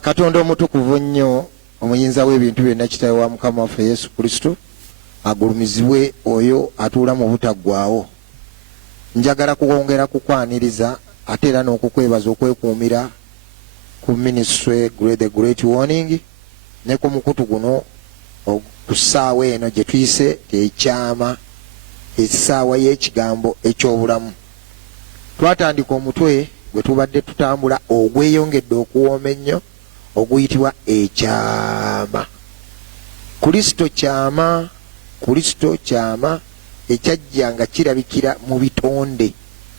Katonda omutukuvu nnyo omuyinza w'ebintu byonna kitaawe wa Mukama waffe Yesu Kristo agulumizibwe oyo atuula mu butaggwaawo. Njagala kuwongera kukwaniriza ate era n'okukwebaza okwekuumira ku ministry The Great Warning ne ku mukutu guno ku ssaawa eno gye tuyise ekyama essaawa y'ekigambo eky'obulamu. Twatandika omutwe gwe tubadde tutambula ogweyongedde okuwooma ennyo oguyitibwa ekyama. Kristo kyama, Kristo kyama ekyajja nga kirabikira mu bitonde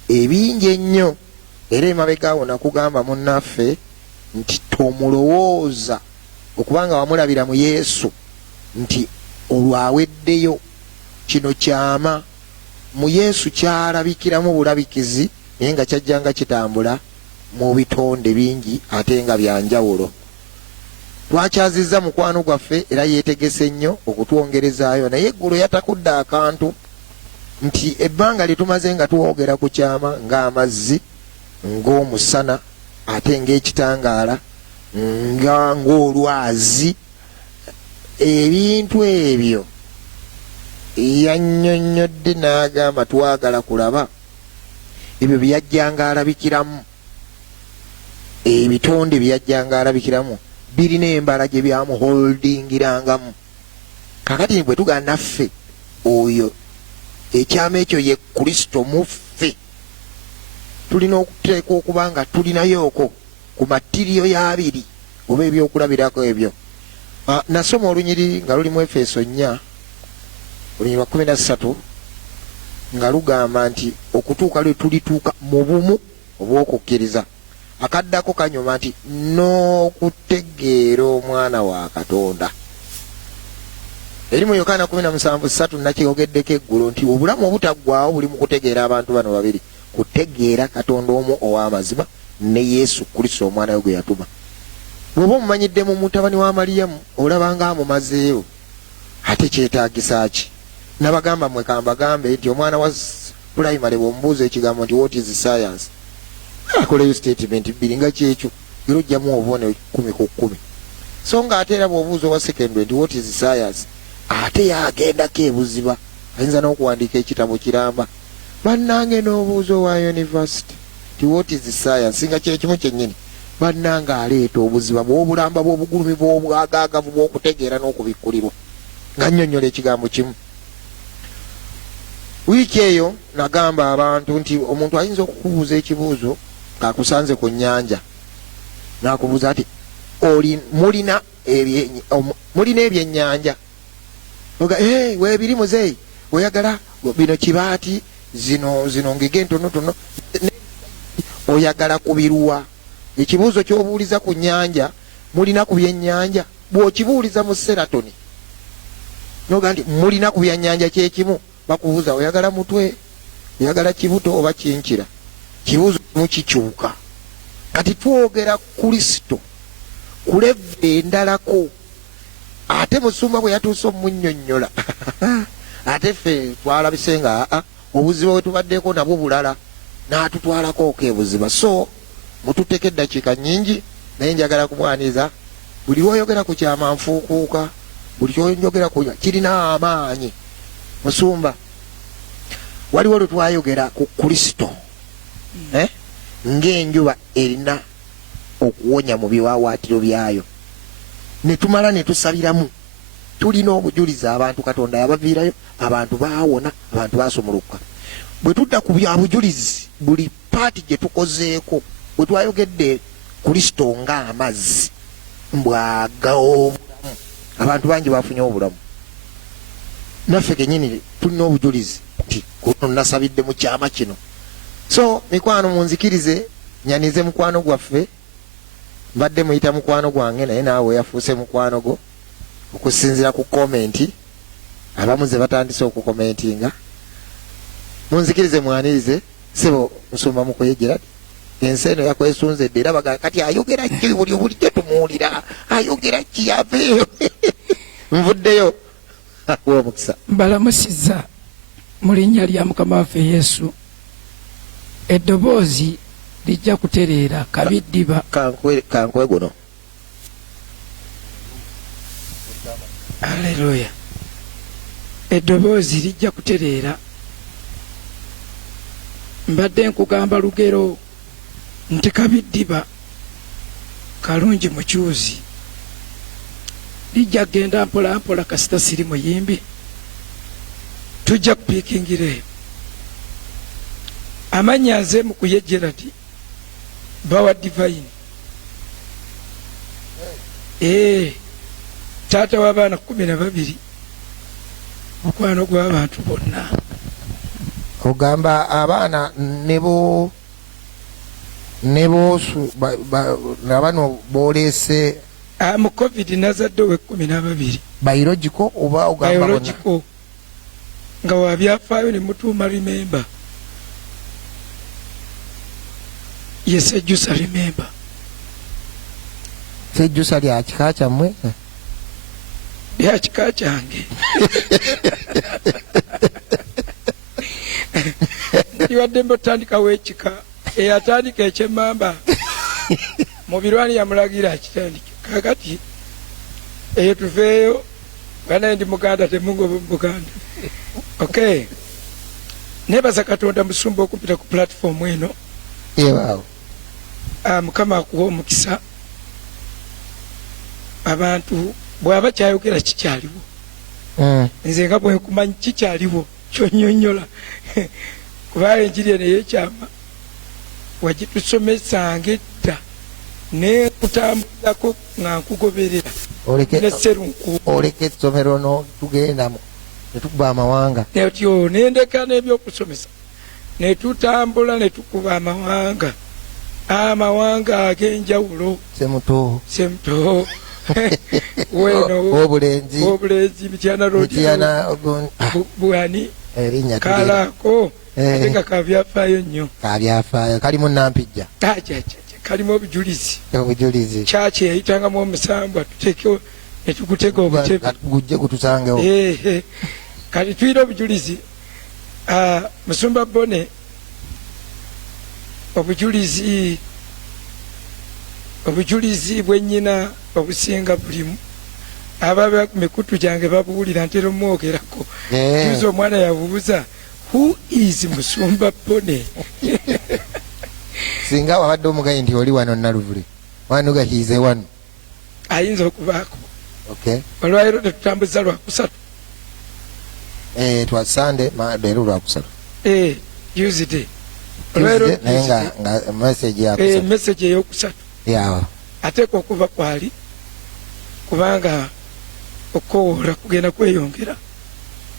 ebingi ennyo. Era emabegaawo nakugamba munnaffe nti tomulowooza okubanga wamulabira mu Yesu nti olwaweddeyo. Kino kyama mu Yesu kyalabikiramu bulabikizi naye nga kyajjanga kitambula mu bitonde bingi ate nga byanjawulo. Twakyazizza mukwano gwaffe era yeetegese nnyo okutwongerezaayo, naye eggulo yatakudde akantu nti ebbanga lye tumaze nga tuwogera ku kyama ng'amazzi, ng'omusana, ate ng'ekitangaala, ng'olwazi, ebintu ebyo yannyonnyodde n'agamba twagala kulaba ebyo byajjanga alabikiramu, ebitonde byajjanga alabikiramu birina embala gye byamuholdingirangamu. Kakati bwe tugana naffe oyo ekyama ekyo ye Kristo muffe, tulina okuteeka okuba nga tulinayooko ku matiriyo y'abiri oba ebyokulabirako ebyo. Nasoma olunyiri nga lulimu Efeso 4 olunyiri 13 nga lugamba nti okutuuka lwe tulituuka mu bumu obw'okukkiriza. Akaddako kanyuma nti n'okutegeera omwana wa Katonda. Eri mu Yokaana 17:3 nakiyogeddeko eggulo nti obulamu obutaggwaawo buli mu kutegeera abantu bano babiri, kutegeera Katonda omu ow'amazima ne Yesu Kristo omwana we gwe yatuma. Bw'oba omumanyidde mu mutabani wa Mariyamu olabanga amumazeeyo, ate kyetaagisa ki? Nabagamba mwe kambagambe nti omwana wa primary bw'omubuuza ekigambo nti what is science, akoleyo statement bbiri nga kyekyo era ojjamu obubone 10 ku 10. So nga ate era bw'obuuza owa secondary nti what is science, ate yagendako ebuziba, ayinza n'okuwandiika ekitabo kiramba. Bannange n'obuuza owa university nti what is science, nga kyekimu kyennyini bannange aleeta obuziba bw'obulamba bw'obugulumi bw'obwagaagavu bw'okutegeera n'okubikkulirwa nga nnyonnyola ekigambo kimu. Wiiki eyo nagamba abantu nti omuntu ayinza okukubuuza ekibuuzo kakusanze ku nnyanja n'akubuuza nti mulina ebyennyanja, oga weebiri muzeeyi, oyagala bino kibaati, zino ngege ntonotono, oyagala kubiruwa? Ekibuuzo ky'obuuliza ku nnyanja mulina ku byennyanja, bw'okibuuliza mu seratoni noga nti mulina ku byennyanja kyekimu, bakubuuza oyagala mutwe, oyagala kibuto oba kinkira, kibuuzo kimu kikyuka. Kati twogera Kristo kuleva endalako, ate Musumba bwe yatuuse omunnyonnyola ate ffe twalabise nga obuziba bwe tubaddeko nabwo bulala, n'atutwalako ebuziba. So mututeeka eddakiika nnyingi, naye njagala kumwaniriza buli lw'oyogera ku kyama nfuukuuka, buli ky'oyogera ku kirina amaanyi. Musumba, waliwo lwe twayogera ku Kristo ng'enjuba erina okuwonya mu biwawaatiro byayo, ne tumala ne tusabiramu. Tulina obujulizi, abantu Katonda yabaviirayo, abantu baawona, abantu baasumuluka. Bwe tudda ku bya bujulizi, buli paati gye tukozeeko, bwe twayogedde Kristo ng'amazzi mbwagawo obulamu, abantu bangi bafunye obulamu. Naffe kennyini tulina obujulizi nti kuno nasabidde mu kyama kino. So mikwano munzikirize nyanize mukwano gwaffe, mbadde muyita mukwano gwange naye naawe yafuuse mukwano gwo okusinziira ku komenti abamu ze batandise okukomentinga. Munzikirize mwanirize sebo Musumba mukuyegera ensi eno yakwesunzedde era baga kati ayogera ki buli bulijjo tumuwulira ayogera ki yaveeyo nvuddeyo w'omukisa. Mbalamusizza mu linnya lya Mukama waffe Yesu. Eddoboozi lijja kutereera kabiddiba kankwe guno Haleluya. Eddoboozi lijja kutereera. Mbadde nkugamba lugero nti kabiddiba kalungi mukyuzi. Lijja genda mpola mpola kasita siri muyimbi. Tujja kupiikingira eyo. Amannya nze mu kuyejjera ti bawa divine. Taata w'abaana 12 mukwano gw'abantu bonna. Ogamba abaana nebo nabano boolese mu covid nazadde we 12 biological oba ogamba biological nga wabyafaayo ne mutuuma remember. Yes, ejjusa remember. Sejjusa lya kika kyammwe? Lya kika kyange. Ndiwadde mbotandikawo ekika eyatandika ekyemmamba mu birwani yamulagira akitandike. Kakati eyo tuveeyo banaye ndi muganda temungoba muganda. Okay. Nebaza Katonda musumba okumpita ku platform eno. Wow. Mukama akuwa omukisa. Abantu bw'aba kyayogera kikyaliwo. Nze nga bwe nkumanyi kikyaliwo kyonnyonnyola. Kuba enjiri eno ey'ekyama wagitusomesanga edda ne kutambulako nga nkugoberera. Oleka essomero no tugenda ne tukuba amawanga. Netyo nendeka n'ebyokusomesa ne tutambula ne tukuba amawanga. Amawanga ag'enjawulo. Semuto. Weno obulenzi Mityana Road Buhani Kalako atenga kabyafaayo nnyo. Kabyafaayo kalimu Nampijja. Kalimu obujulizi. Kyaki yayitangamu omusambu atuteekeo ne tukutega obutebe. Gujje gutusangewo. Kati tuyina obujulizi. Musumba Bone obujulizi bwennyina obusinga bulimu. Ababa mikutu gyange babuwulira ntera omwogerako. Yuza omwana yabuuza who is Musumba Bone? Singa wabadde omugayi nti oli wano Naluvule wanuga hiize wano ayinza okubaako. Okay. Olwaleero tetutambuza Lwakusatu. Twasande leero Lwakusatu. Tuesday. Olwaleero naye nga message yakusatu. Message ey'okusatu. Yawa. Ateeka okuva kwali kubanga okowoola kugenda kweyongera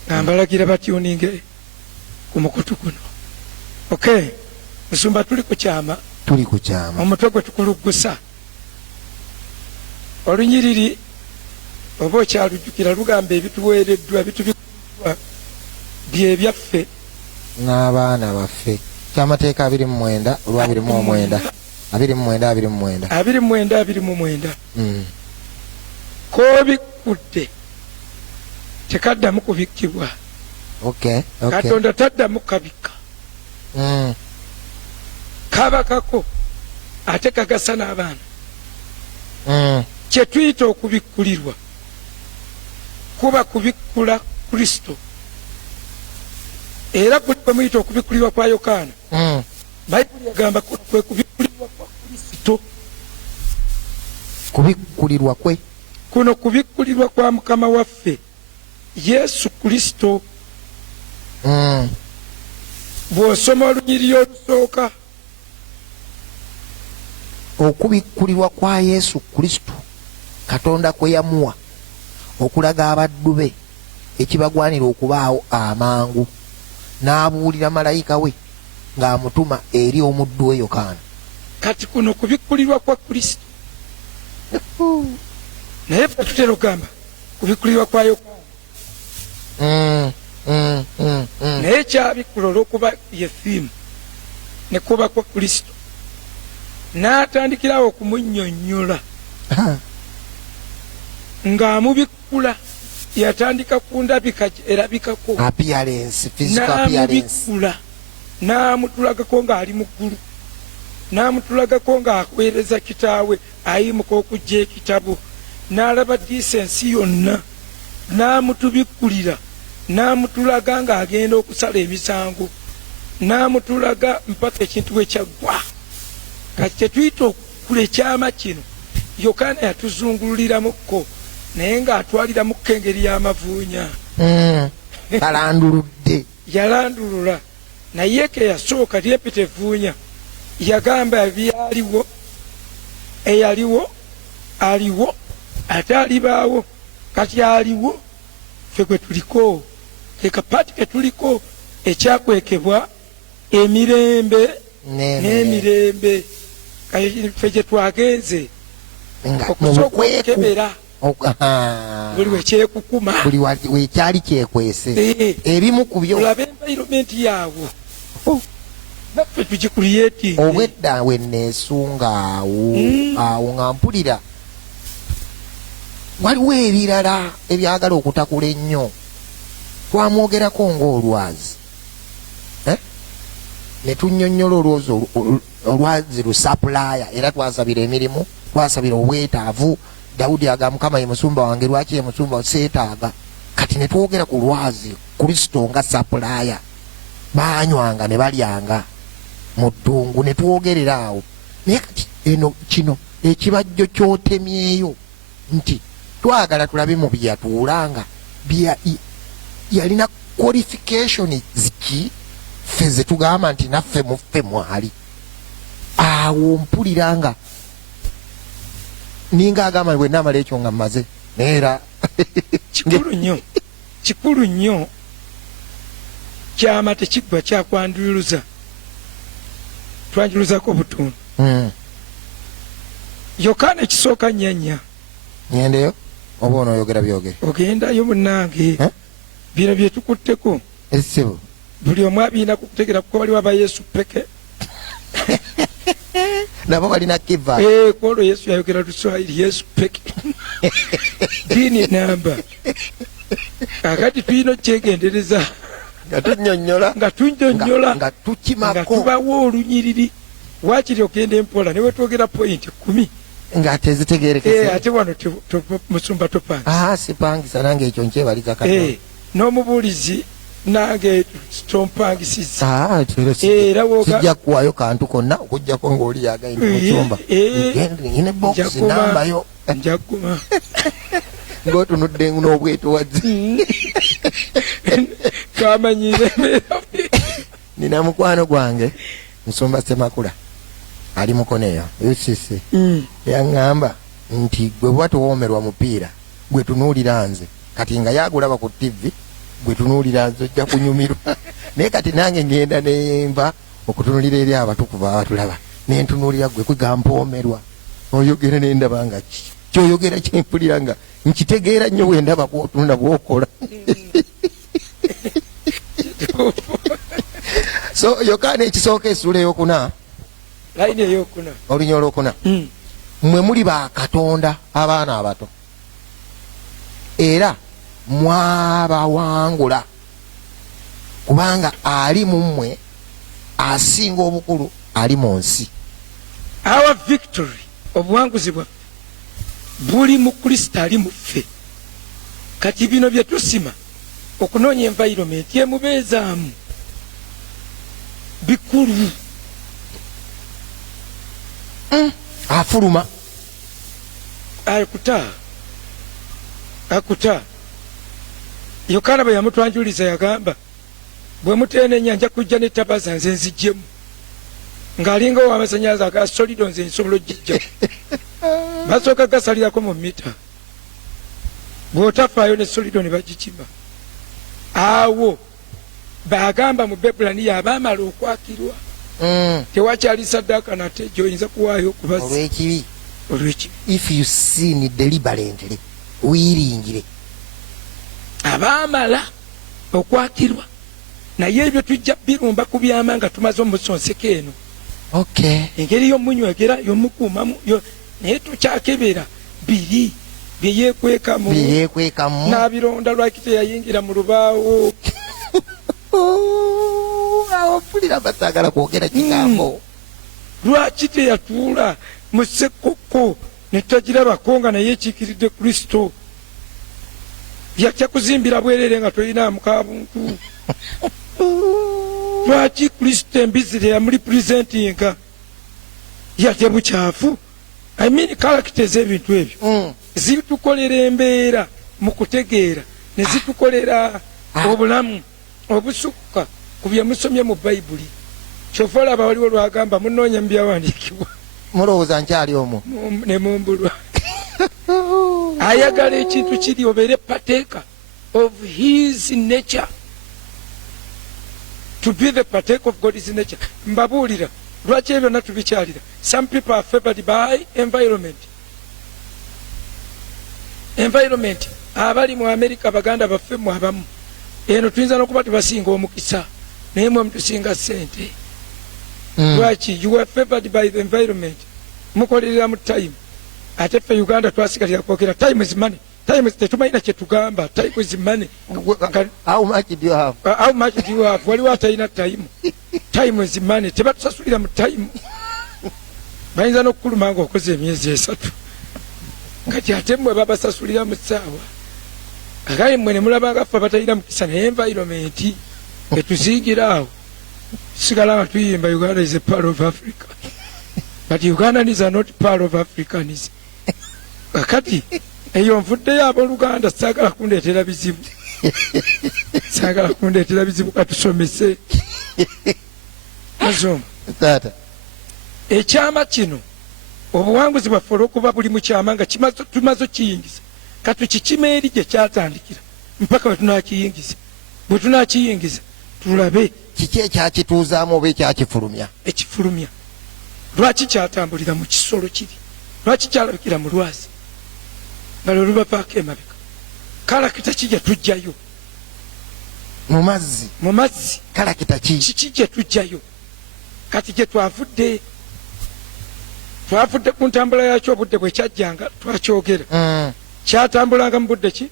nga mbalagira batyuninge ku mukutu guno. Okay. Musumba tuli ku kyama. Omutwe gwe tukuluggusa. Olunyiriri oba okyalujjukira lugamba ebituweereddwa bitubikuddwa bye byaffe n'abaana baffe. Kyamateeka 29 olwa 29. K'obikkudde tekaddamu kubikkibwa. Katonda taddamu kabikka. Kabakako ate kagasa n'abaana. Kye tuyita okubikkulirwa kuba kubikkula Kristo. Era kwe muyita okubikkulirwa kwa Yokaana. Bayibuli yagamba kwe kubikkulirwa kwa Kristo. Kubikkulirwa kwe? Kuno kubikkulirwa kwa Mukama waffe Yesu Kristo. Bw'osoma olunyiriri olusooka. Okubikkulirwa kwa Yesu Kristo Katonda kwe yamuwa okulaga abaddu be ekibagwanira okubaawo amangu, n'abuulira malayika we ng'amutuma eri omuddu we Yokaana. Kati kuno kubikkulirwa kwa Kristo. Naye ffe tutera okugamba kubikkulirwa kwa Yokaana. Naye kyabikkula olw'okuba ye theme ne kuba kwa Kristo. N'atandikirawo okumunnyonnyola ng'amubikkula. Yatandika ku ndabika erabikako, n'amubikkula n'amutulagako ng'ali mu ggulu, n'amutulagako ng'aweereza kitaawe ayimuka okujja ekitabo, n'alaba disensi yonna n'amutubikkulira n'amutulaga ng'agenda okusala emisango n'amutulaga mpaka ekintu bwe kyaggwa. kati tetuyita okukula ekyama kino Yokaana yatuzungululiramukko naye ng'atwaliramukko engeri y'amavuunya. Alanduludde. Yalandulula naye ke yasooka lyepita evuunya yagamba byaliwo eyaliwo aliwo ate alibaawo kati aliwo ffe gwe tuliko kekapati ke tuliko ekyakwekebwa emirembe n'emirembe ffe gye twagenze okusoka okukebera buli wekyekukuma buli wekyali kyekwese ebimu ku byo olaba environment yaabwo naffe tugikuliyeti obwedda wenneesunga awo nga mpulira waliwo ebirala ebyagala okutakula ennyo twamwogerako ng'olwazi ne tunnyonnyola olwazi lusapulaya era twasabira emirimu twasabira obwetaavu. Dawudi agamba Mukama ye musumba wange lwaki ye musumba seetaaga. Kati ne twogera ku lwazi Kristo nga sapulaya baanywanga ne balyanga mu ddungu ne twogerera awo. Naye kati eno kino ekibajjo kyotemyeyo nti twagala tulabe mu byeyatuulanga yalina qualification ziki ffe ze tugamba nti naffe muffe mwali awo mpulira nga ninga agamba bwe namala ekyo nga mmaze neera kikulu nnyo kyama tekiggwa kyakwanduluza twanjuluzako butundu. Yokaana ekisooka nnyanya nyendeyo oba onooyogera byogere ogendayo munnange bino byetukutteko esibo buli omu abiina kukutegera kuko waliwo aba Yesu peke nabo balina kiva kwolwo Yesu yayogera Luswayiri Yesu peke dini namba kakati tulina okyegendereza nga tunyonnyola nga tukimako nga tubawo olunyiriri wakiri okgenda empola newe twogera point 10 nga tezitegerekese ate wano musumba topangisa sipangisa nange ekyo nkyebaliza Katonda n'omubuulizi nange tompangisiza era sijja kuwayo kantu konna okujjako ng'oli yagaine mucyumba nyine box nambayo njaguma ng'otunudde n'obwetowazi twamanyire nina mukwano gwange Musumba Semakula ali mukoneyo UCC yaŋŋamba nti gwe bwa towoomerwa mupiira gwe tunuulira nze kati nga yagulaba ku TV gwe tunuulira nze ojja kunyumirwa naye kati nange ngenda nemba okutunulira eri abatukuvu abatulaba nentunuulira gwe kwegampoomerwa oyogera nendaba nga kyoyogera kyempulira nga nkitegeera nnyo bwendaba bwotunula bwokola so Yokaana ekisooka essula eyokuna layini eyokuna olunya olwokuna mmwe muli ba Katonda abaana abato era mwabawangula kubanga ali mu mmwe asinga obukulu ali mu nsi. Our victory obuwanguzi bwaffe buli mu Kristo ali mu ffe. Kati bino bye tusima okunoonya environment yemubeezaamu bikulu afuluma akuta Yokaana bwe yamutwanjuliza yagamba bwe muteenenya nja kujja ne tabaza nze nzijjemu ng'alinga ow'amasannyalaze aga solido nze nsobola ogijja basooka gasalirako mu mita bw'otafaayo ne solido ne bagikima awo bagamba mu Bebulaniya abaamala okwakirwa tewakyali saddaaka nate gy'oyinza kuwaayo okubaza olw'ekibi if you sin deliberately wiringire abaamala okwakirwa naye ebyo tujja birumba ku byama nga tumaze omusonseko eno engeri y'omunywegera y'omukuumamu naye tukyakebera biri byeyeekwekamu n'abironda lwaki teyayingira mu lubaawo awo mpulira basaagala kwogera kigambo lwaki teyatuula mu ssekoko ne tagirabako nga naye ekiikiridde Kristo yatya kuzimbira bwerere nga toyina mukabuntu. Lwaki Kristo embizire yamuli presentinga yatya bukyafu? I mean character z'ebintu ebyo zitukolera embeera mu kutegeera ne zitukolera obulamu obusukka ku bye musomye mu Bayibuli. Kyova olaba waliwo lwagamba munoonya mu byawandiikibwa mulowooza nkyali omwo ne mumbulwa. Ayagala ekintu kiri obeere partaker of his nature, to be the partaker of God's nature. Mbabuulira lwaki ebyo natubikyalira. Some people are favored by environment. Abali mu America baganda baffe mu abamu eno tuyinza n'okuba tubasinga omukisa naye mwe mutusinga ssente. Lwaki? You are favored by the environment. Mukolerera mu time. Ate ffe Uganda twasigalira kwogera time is money. Time is tetumalina kye tugamba. Time is money. How much do you have? How much do you have? Waliwo atalina time. Time is money. Tebatusasulira mu time. Bayinza n'okukuluma ng'okoze emyezi 3. Kati ate mmwe babasasulira mu ssaawa. Kakale mmwe ne mulabanga ffe abatalina mukisa naye environment etuziigira awo. Sigala nga tuyimba Uganda is a part of Africa. But Ugandans are not part of Africans. Kakati eyo nvuddeyo abooluganda saagala kundeetera bizibu. Saagala kundeetera bizibu katusomese. Azoma. Tata. Ekyama kino obuwanguzi bwaffe olw'okuba buli mu kyama nga tumaze okiyingiza katukikima eri gye kyatandikira mpaka bwe tunaakiyingiza. Bwe tunaakiyingiza tulabe kiki ekyakituuzaamu oba ekyakifulumya. Ekifulumya lwaki kyatambulira mu kisolo kiri, lwaki kyalabikira mu lwazi nga lwe lubapaako emabega. Kalakita ki gye tujjayo mu mazzi? Mu mazzi kalakita kiki gye tujjayo? Kati gye twavudde ku ntambula yakyo obudde bwe kyajjanga twakyogera. Kyatambulanga mu budde ki?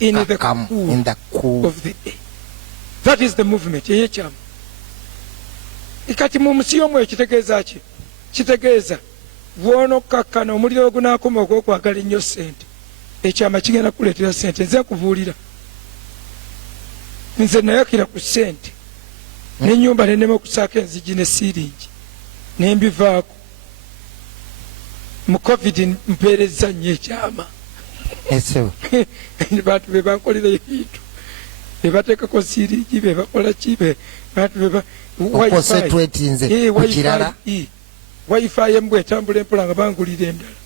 In the cool of the day. That is the movement ey'ekyama. Kati mu nsi y'omwo ekitegeeza ki? Kitegeeza bw'onokkakkana omuliro ogunaakoma ogw'okwagala ennyo ssente, ekyama kigenda kuleetera ssente. Nze nkubuulira, nze nayakira ku ssente n'ennyumba nennema okusaako enzigi ne siiringi ne mbivaako. Mu COVID mpeerezza nnyo ekyama. Bantu be bankolera ebintu be bateekako siiringi be bakola ki bantu be wifi embw etambula empola nga bangulira endala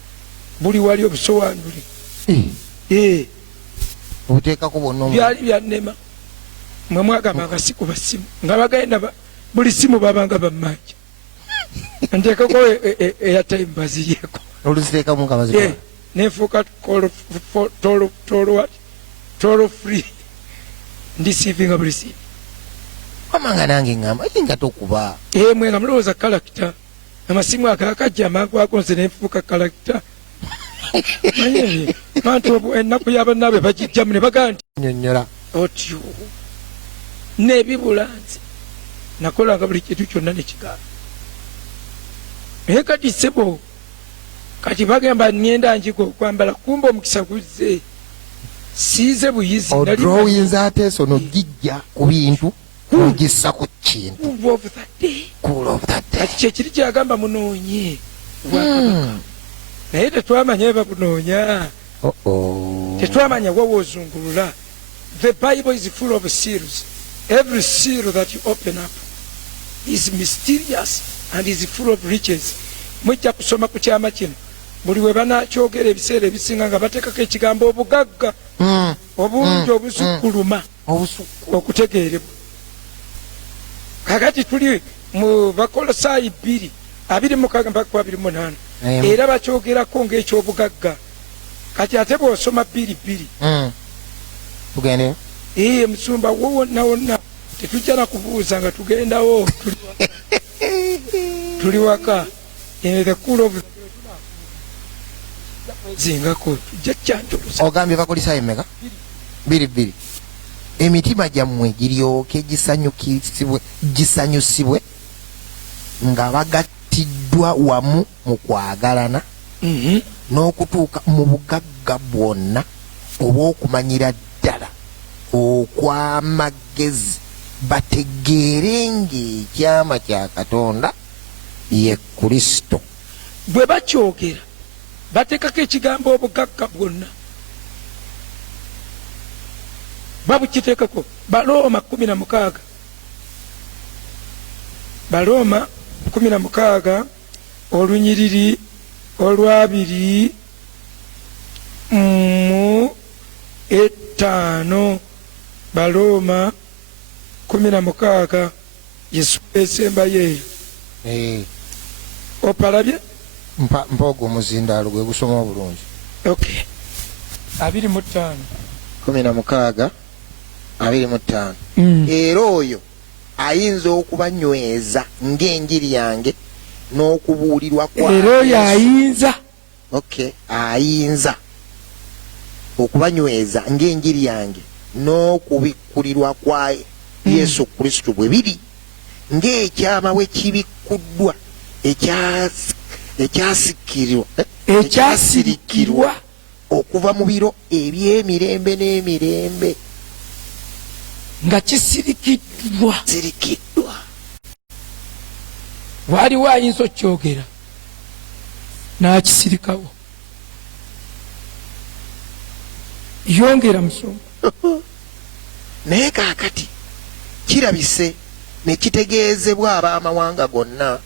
buli wali obusowanuli obuteekako bonna byali byannema. Mwe mwagambanga si kuba simu nga bagenda buli simu babanga bamanja nteekako airtime baziryeko oluziteekamu nga bazikola nenfuuka tolo free ndisiivinga buli simu. Wamanga nange ngamba yinga tokuba mwe nga mulowooza kalakita amasimu agakajja amangu ago nze nenfuuka kalakita. Bantu ennaku y'abannaabe bagijjamu ne bagaa nti nyonnyola otyo n'ebibula nze nakolanga buli kintu kyonna ne kigamba. Naye kati ssebo kati bagamba ngenda njiga okwambala kumba omukisa guzze siize buyizi odrowinza ateeso nogijja ku bintu ogissa ku kintu kati kyekiri kyagamba munoonye Bwakabaka. Naye tetwamanya bakunoonya. Tetwamanya wawoozungulula. The Bible is full of seals. Every seal that you open up is mysterious and is full of riches. Mujja kusoma ku kyama kino buli we banakyogera ebiseera ebisinga nga bateekako ekigambo obugagga obungi obusukkuluma okutegeerebwa. Kakati tuli mu Bakolosaayi 2:26 era bakyogerako ng'ekyobugagga. Kati ate bw'osoma 2:2 tugende musumba wo wonna wonna tetujja na kubuuza nga tugendawo tuli waka the cool of zingako tujja kyanjuluza. Ogambye Bakolosaayi mmeka? 2:2. Emitima gyammwe giryoke gisanyusibwe nga bagattiddwa wamu mu kwagalana n'okutuuka mu bugagga bwonna obw'okumanyira ddala okw'amagezi bategeere ng'ekyama kya Katonda ye Kristo. bwe bakyogera bateekako ekigambo obugagga bwonna babukiteekako. Balooma 16 Balooma 16 olunyiriri olwabiri mu 5. Balooma 16 Yesu esemba yeeyo. Opalabye Mpogo omuzindaalo gwe gusoma obulungi. Okay. 25 16 25. Era oyo ayinza okubanyweza ng'enjiri yange n'okubuulirwa kwa era oyo ayinza ayinza okubanyweza ng'enjiri yange n'okubikkulirwa kwa Yesu Kristo bwe biri, ng'ekyama bwe kibikkuddwa ekyasirikirwa okuva mu biro eby'emirembe n'emirembe. nga kisirikiddwa. Waliwo ayinza okyogera n'akisirikawo. Yongera musonga. Naye kaakati kirabise ne kitegeezebwa ab'amawanga gonna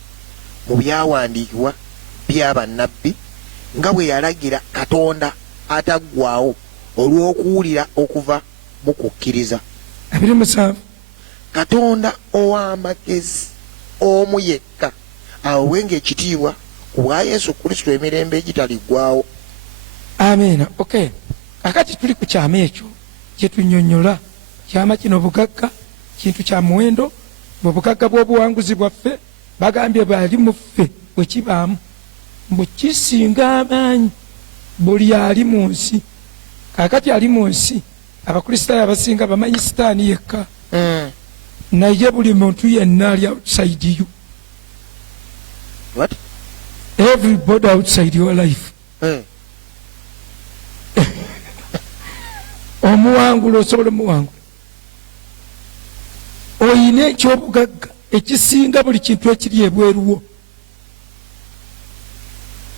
mu byawandiikibwa by'abannabbi nga bwe yalagira Katonda ataggwaawo olw'okuwulira okuva mu kukkiriza. 27 Katonda ow'amagezi omu yekka awewenga ekitiibwa ku bwa Yesu Kristo emirembe egitaliggwaawo. Amiina. Okay. Akati tuli ku kyama ekyo kye tunnyonnyola. Kyama kino bugagga, kintu kya muwendo. Bwe bugagga bw'obuwanguzi bwaffe bagambye bwali mu ffe bwe kibaamu mbu kisinga amaanyi buli ali mu nsi. Kaakati ali mu nsi abakristaayo abasinga bamanyi sitaani yekka. Naye buli muntu yenna ali outside you. What? Everybody outside your life. Omuwangula osobola omuwangula. Oyina ekyobugagga ekisinga buli kintu ekiri ebweruwo.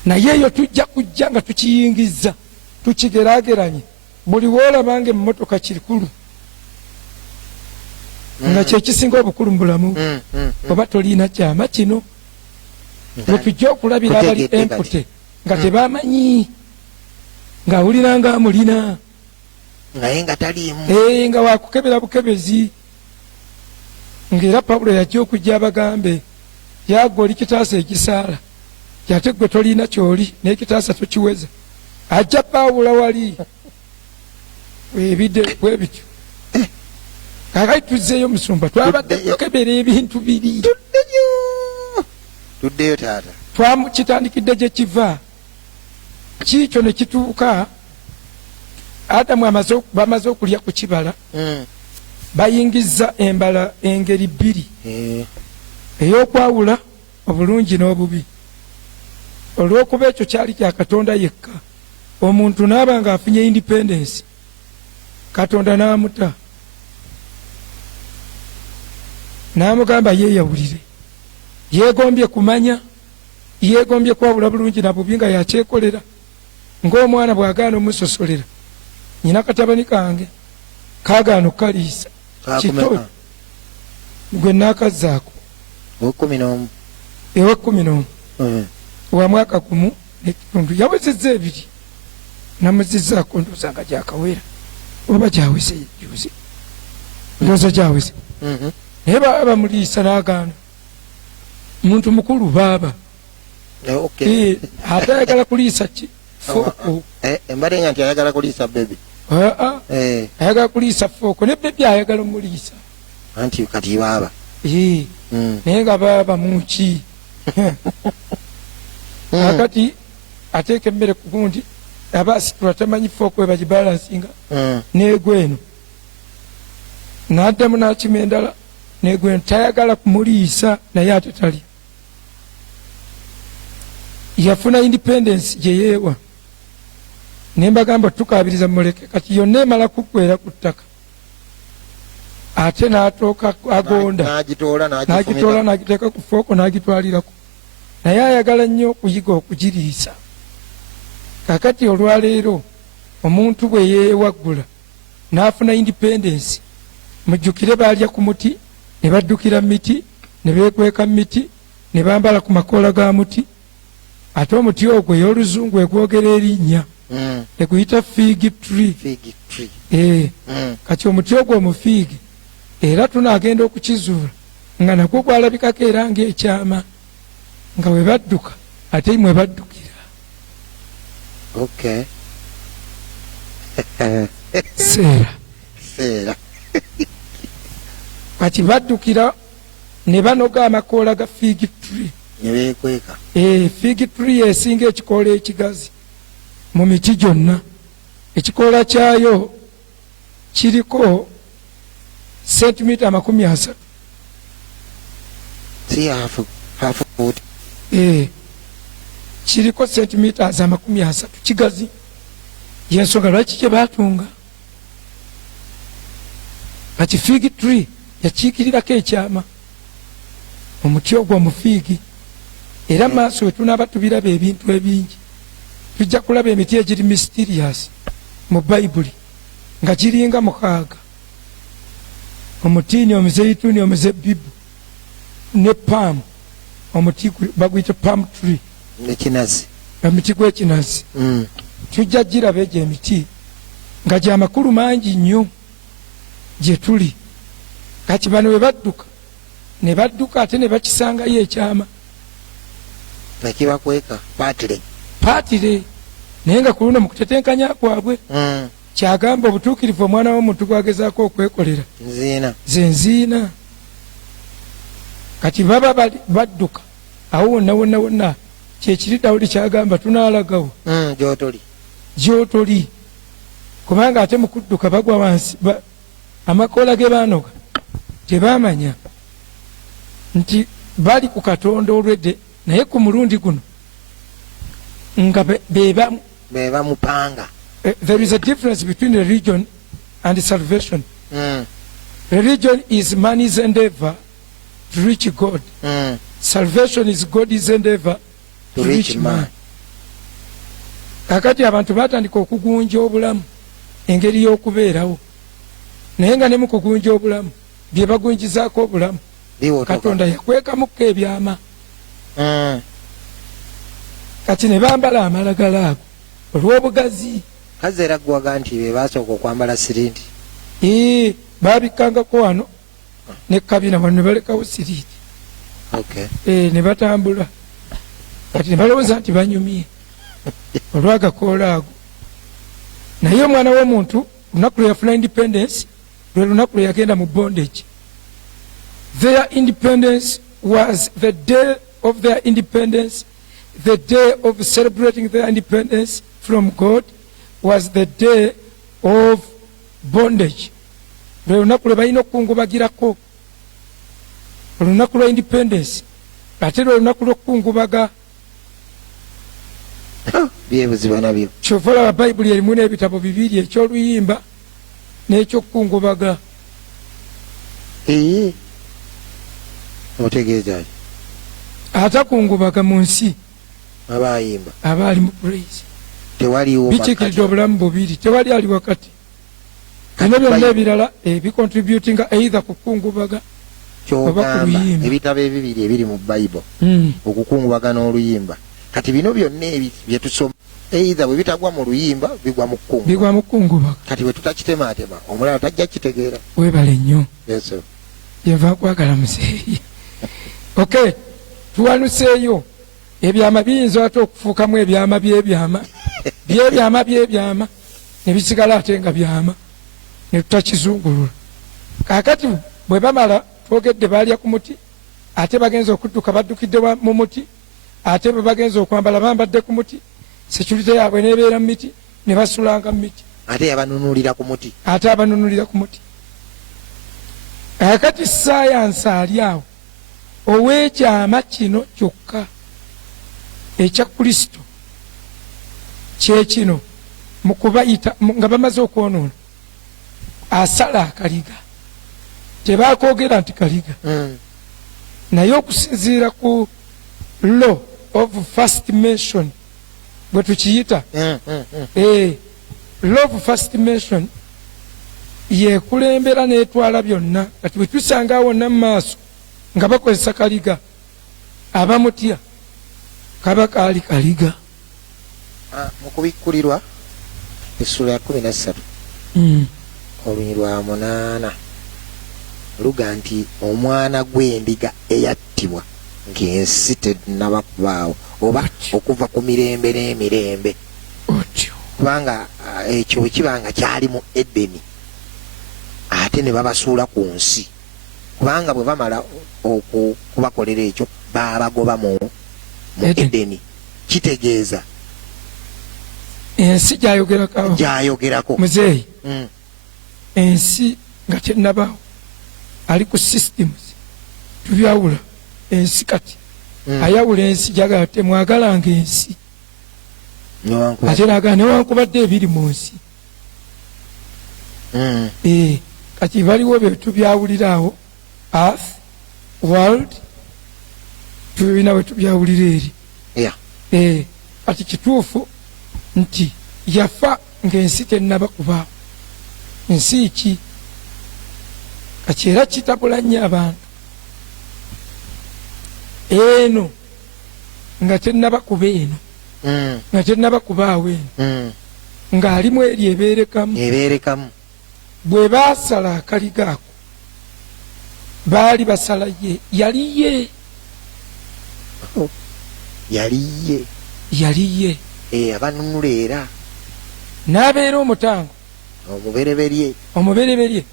Naye eyo tujja kujja nga tukiyingiza tukigeraageranye. Buli woolaba nga emmotoka kirikulu nga kyekisinga obukulu mu bulamu oba toliina kyama kino. Bwe tujja okulabira abali empute nga tebamanyi ng'awulira nga amulina naye nga taliimu nga wakukebera bukebezi. Ng'era Pawulo yajja okujja abagambe yaga oli kitaasa ekisaala yate gwe toliina kyoli n'ekitaasa tokiweza. Ajja Pawulo wali ebidde bwe bityo. Kakati tuzzeeyo musumba twabadde tukebera ebintu biri. Tuddeyo taata. Kitandikidde gye kiva kiikyo ne kituuka Adamu bamaze okulya ku kibala bayingiza embala engeri bbiri ey'okwawula obulungi n'obubi. Olw'okuba ekyo kyali kya Katonda yekka, omuntu n'aba ng'afunye independence, Katonda n'amuta n'amugamba yeeyawulire. Yeegombye kumanya, yeegombye kwawula bulungi na bubi nga yakyekolera. Ng'omwana bw'agaana omusosolera, nyina katabani kange kaagaana okukaliisa kito gwe naakazzaako ewa 11 wa mwaka 1 n'ekitundu yawezezza 2 namuzizzaako ndooza nga gyakawera oba gyaweze juuzi ndooza gyaweze. Naye baba bamuliisa n'agaana. Muntu mukulu baaba ate ayagala kuliisa ki fooko. Embalenga nti ayagala kuliisa bebi. Ayagala kuliisa fooko ne bebi ayagala omuliisa anti kati baaba naye nga baaba muki. Akati ateeka emmere ku gundi abaasitula tamanyi fooko we bagibalansinga n'egweno n'addamu n'akima endala n'egweno tayagala kumuliisa naye ate tali. Yafuna independence gye yeewa nembagamba tukabiriza muleke kati yonna emala kuggwera ku ttaka ate n'atooka agonda n'agitoola n'agiteeka ku fooko n'agitwalirako naye ayagala nnyo okuyiga okugiriisa. Kakati olwaleero omuntu bwe yeewaggula n'afuna independence, mujjukire baalya ku muti ne baddukira miti ne beekweka miti ne bambala ku makoola ga muti, ate omuti ogwo ey'oluzungu egwogera erinnya eguyita fig tree. Kati omuti ogwo omufiigi era tunaagenda okukizuula nga nagwo gwalabikako era ng'ekyama nga we badduka ate mwe baddukira. Seera kati baddukira ne banoga amakoola ga fig tree ne beekweka. Fig tree esinga ekikoola ekigazi mu miti gyonna. Ekikoola kyayo kiriko sentimita 30. Kiriko sentimita 30 kigazi. Yensonga lwaki kye baatunga. Kati fig tree yakiikirirako ekyama omuti ogwo omufiigi. Era maaso we tunaaba tubiraba ebintu ebingi tujja kulaba emiti egiri mysterious mu Bayibuli nga giringa 6: omutiini, omuzeyituuni, omuzebbibu ne paamu. Omuti baguyita palm tree n'ekinazi, omuti gw'ekinazi. Tujja giraba egyo emiti nga gya makulu mangi nnyo gye tuli. Kati bano we badduka ne badduka ate ne bakisangayo ekyama nekibakweka paatire naye nga ku luno mu kutetenkanya kwabwe kyagamba obutuukirivu omwana w'omuntu gwagezaako okwekolera ze nziina. Kati baba badduka awo wonna wonna wonna kyekiri Dawudi kyagamba tunaalagawo gy'otoli kubanga ate mu kudduka bagwa wansi. Amakoola ge baanoga tebaamanya nti bali ku Katonda olwedde naye ku mulundi guno nga bebamupanga. There is a difference between religion and salvation. Religion is man's endeavor to reach God. Salvation is God's endeavor to reach man. Kakati abantu batandika okugunja obulamu engeri y'okubeerawo naye nga ne mu kugunja obulamu bye bagunjizaako obulamu Katonda yakwekamuko ebyama. Kati ne bambala amalagala ago olw'obugazi. Kazi era gwaga nti be basooka okwambala siriiti. Baabikangako wano ne kabina wano ne balekawo siriiti. Ne batambula kati ne balowooza nti banyumye olw'agakoola ago. Naye omwana w'omuntu lunaku lwe yafuna independence lwe lunaku lwe yagenda mu bondage. Their independence was the day of their independence. The day of celebrating their independence from God was the day of bondage. Lwe lunaku lwe balina okukungubagirako olunaku lwa independence ate lwe lunaku lw'okukungubaga. Byebuziba nabyo. Kyova olaba Bayibuli erimu n'ebitabo 2 eky'oluyimba n'ekyokukungubaga. Otegeeza atakungubaga mu nsi abayimba abaali mu praise tewaliwo bikikiridde obulamu bubiri tewali ali wakati. Bino byonna ebirala bicontributinga either kukungubaga oba ku luyimba. Ebitabo ebibiri ebiri mu Bayibuli okukungubaga n'oluyimba. Kati bino byonna bye tusoma either bwe bitagwa mu luyimba bigwa mu kukungubaga. Kati bwe tutakitemaatema omulala tajja kitegeera. Weebale nnyo yenva kwagala muzeeyi. Okay, tuwanuseeyo ebyama biyinza ate okufuukamu ebyama by'ebyama by'ebyama ne bisigala ate nga byama ne tutakizungulula. Kaakati bwe bamala twogedde baalya ku muti ate bagenza okudduka baddukidde mu muti ate bwe bagenza okwambala bambadde ku muti security yaabwe n'ebeera mu miti ne basulanga mu miti ate abanunulira ku muti Kakati sayansi ali awo ow'ekyama kino kyokka ekya Kristo kye kino mu kubayita nga bamaze okwonoona asala akaliga, tebakoogera nti kaliga naye okusinziira ku law of first mention bwe tukiyita law of first mention yekulembera netwala byonna. Kati bwe tusanga wonna mu maaso nga bakozesa kaliga, abamutya kaba kaali kaliga. Mu kubikkulirwa essula ya 13 olunyiriri lwa 8 luga nti omwana gw'endiga eyattibwa ng'ensi tennaba kubaawo oba okuva ku mirembe n'emirembe, kubanga ekyo bwe kiba nga kyali mu Edeni ate ne babasuula ku nsi, kubanga bwe bamala okubakolera ekyo baabagoba mu Edeni. Kitegeeza ensi gyayogerako muzeeyi, ensi nga tennabaawo ali ku systems tubyawula ensi. Kati ayawula ensi jagala temwagalanga ensi ate naga newankubadde ebiri mu nsi. Kati baliwo bye tubyawuliraawo, earth, world, tubina bwe tubyawulira eri. Kati kituufu nti yafa ng'ensi tennaba kubaawo. Ensi ki? Kati era kitabula nnyo abantu eno nga tennaba kuba eno, nga tennaba kubaawo eno, ng'alimu eri ebeerekamu. Bwe baasala akaliga ako baali basala ye, yali ye abanunula era n'abeera omutango omubereberye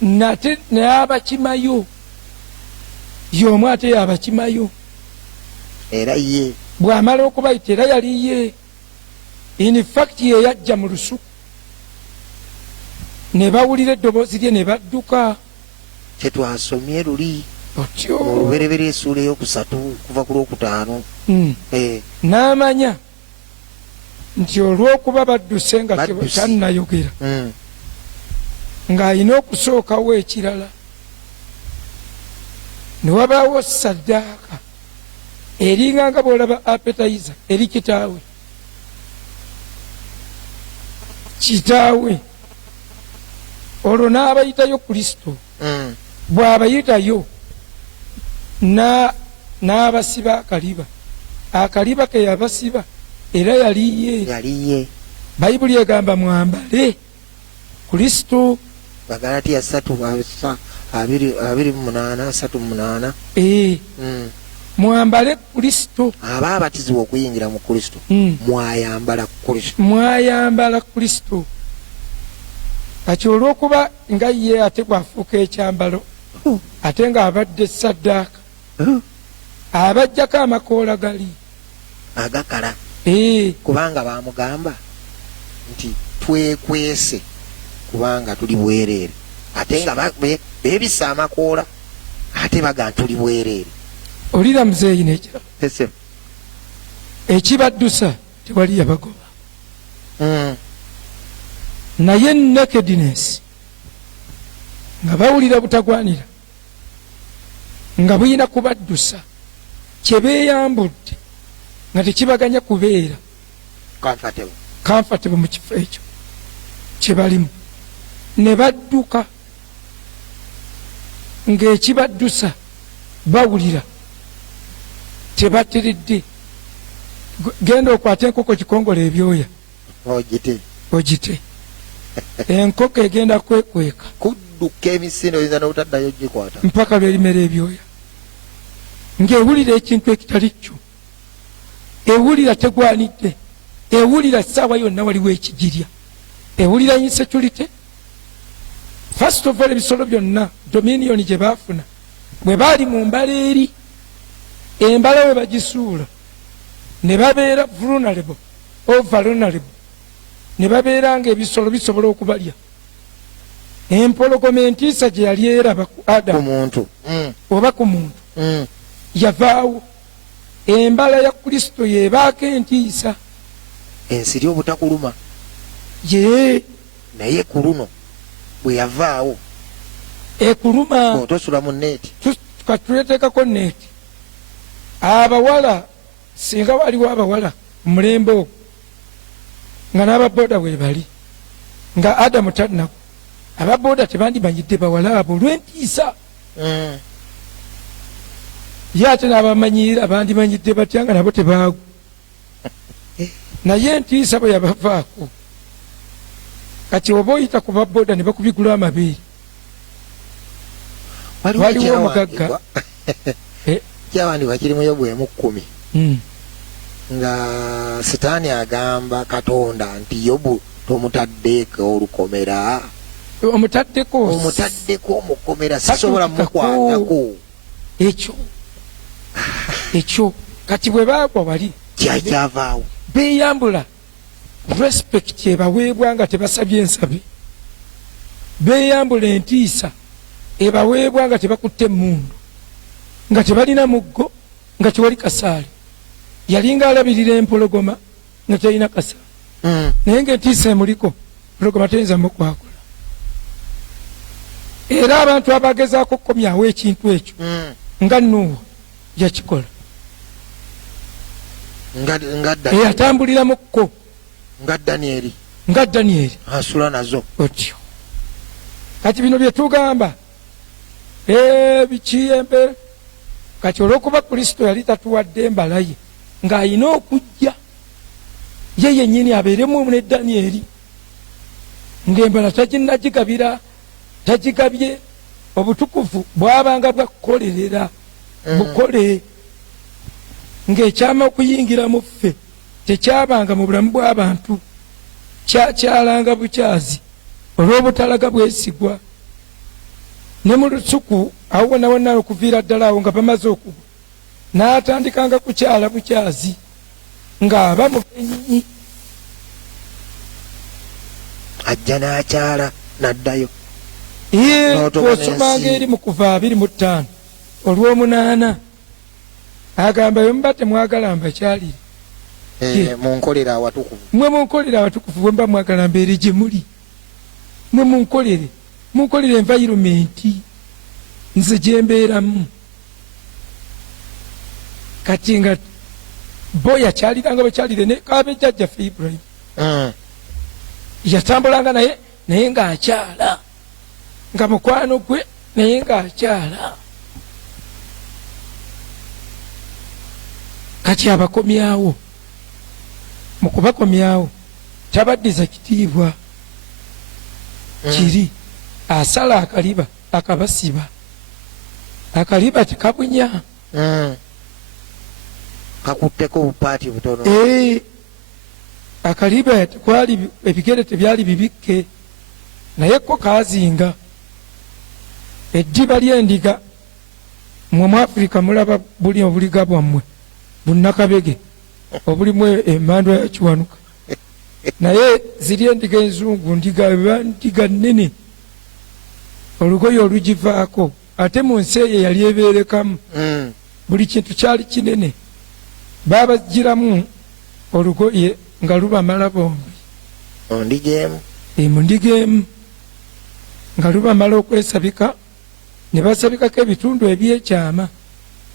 nate n'abakimayo y'omu ate y'abakimayo era ye bw'amala okubayita era yali ye. In fact ye yajja mu lusuku ne bawulira eddoboozi lye ne badduka. Kyetwasomye luli mu lubereberye essuula ey'okusatu kuva ku lwokutaano. N'amanya nti olw'okuba badduse nga tannayogera ng'alina okusookawo ekirala, ne wabaawo saddaaka eringa nga bw'olaba appetizer eri kitaawe. Olwo n'abayitayo Kristo, bw'abayitayo n'abasiba akaliba ke yabasiba era yali ye. Bayibuli egamba mwambale Kristo. Bagalatiya 3:28. Mwambale Kristo. Abaabatizibwa okuyingira mu Kristo mwayambala Kristo. Kati olw'okuba nga ye ate bw'afuuka ekyambalo ate ng'abadde saddaaka abajjako amakoola gali agakala, kubanga baamugamba nti twekwese kubanga tuli bwereere, ate nga beebisa amakoola ate baga tuli bwereere. Olira muzeeyi n'ekirabo ekibaddusa tewali yabagoba, naye nakedness nga bawulira butagwanira nga buyina kubaddusa kye beeyambudde nga tekibaganya kubeera comfortable mu kifo ekyo kye balimu, ne badduka ng'ekibaddusa bawulira tebateredde. Genda okwata enkoko kikongole ebyoya ogite enkoko egenda kwekweka kudduka emisinde oyinza n'obutaddayo gikwata mpaka lwerimera ebyoya, ng'ewulira ekintu ekitali kyo, ewulira tegwanidde, ewulira essaawa yonna waliwo ekigirya, ewulira insecurity. First of all, ebisolo byonna dominion gye baafuna bwe baali mu mbala eri, embala we bagisuula ne babeera vulnerable ne babeera ng'ebisolo bisobola okubalya. Empologoma entiisa gye yali eraba ku Adamu oba ku muntu yavaawo. Embala ya Kristo yebaako entiisa. ensiri obutakuluma ye naye ku luno bwe yavaawo ekuluma tosula mu neeti katuletekako neeti. Abawala singa waliwo abawala mulembe ogwo nga n'ababoda bwe bali nga Adamu tannako, ababoda tebandimanyidde bawala abo olw'entiisa. Ye ate n'abamanyirira bandimanyidde batya nga nabo tebaagwa. Naye entiisa bwe yabavaako, kati oba oyita ku baboda ne bakubigula amabeere. Waliwo omugagga kyawandibwa kiri mu Yobu 1:10 nga Sitaani agamba Katonda nti Yobu tomutaddeko olukomera, omutaddeko omukomera sisobola mukwatako. Ekyo kati bwe baagwa wali kyavaawo beeyambula respect ebaweebwa nga tebasabye ensabe, beeyambula entiisa ebaweebwa nga tebakutte emmundu, nga tebalina muggo, nga tewali kasaali. Yalinga alabirira empologoma nga talina kasaali, naye ng'entiisa emuliko empologoma teyinza mukwakola. Era abantu abagezaako okukomyawo ekintu ekyo nga Nuuwa yakikola, eyatambuliramuko nga Danyeri asula nazo otyo. Kati bino bye tugamba biki embere, kati olw'okuba Kristo yali tatuwadde mbala ye ng'alina okujja ye yennyini abeeremu ne Danyeri, ng'embala tagigabye obutukuvu bwabanga bwakukolerera bukole, ng'ekyama okuyingira mu ffe tekyabanga mu bulamu bw'abantu, kyakyalanga bukyazi olw'obutalaga bwesigwa. Ne mu lusuku awo wonna wonna okuviira ddala awo nga bamaze okugwa, n'atandikanga kukyala bukyazi ng'aba mugenyi, ajja n'akyala n'addayo. Bw'osomanga eri mu Kuva 25 olw'omunaana agamba bwe muba temwagala mbakyalire, munkolere awatukuvu, mwe munkolere awatukuvu bwe muba mwagala mbeere gye muli, mwe munkolere environment nze gye mbeeramu. Kati nga bo yakyaliranga bakyalire ne kabe jjajjaffe Ibrahim yatambulanga naye ng'akyala, nga mukwano gwe naye ng'akyala. Kati abakomyawo, mu kubakomyawo tabaddiza kitiibwa kiri, asala akaliba akabasiba, akaliba tekabunya, kakutteko bupaati butono. Akaliba tekwali ebigere tebyali bibikke, naye ko kaazinga. Eddiba ly'endiga mmwe mu Afrika mulaba buli obuliga bwammwe bunnakabege obulimu emandwa ya kiwanuka, naye ziri endiga enzungu ndiga nnene olugoye olugivaako, ate mu nsi eyo yali ebeerekamu buli kintu kyali kinene, baabagiramu olugoye nga lubamala bombi mu ndiga emu, nga lubamala okwesabika ne basabikako ebitundu ebyekyama,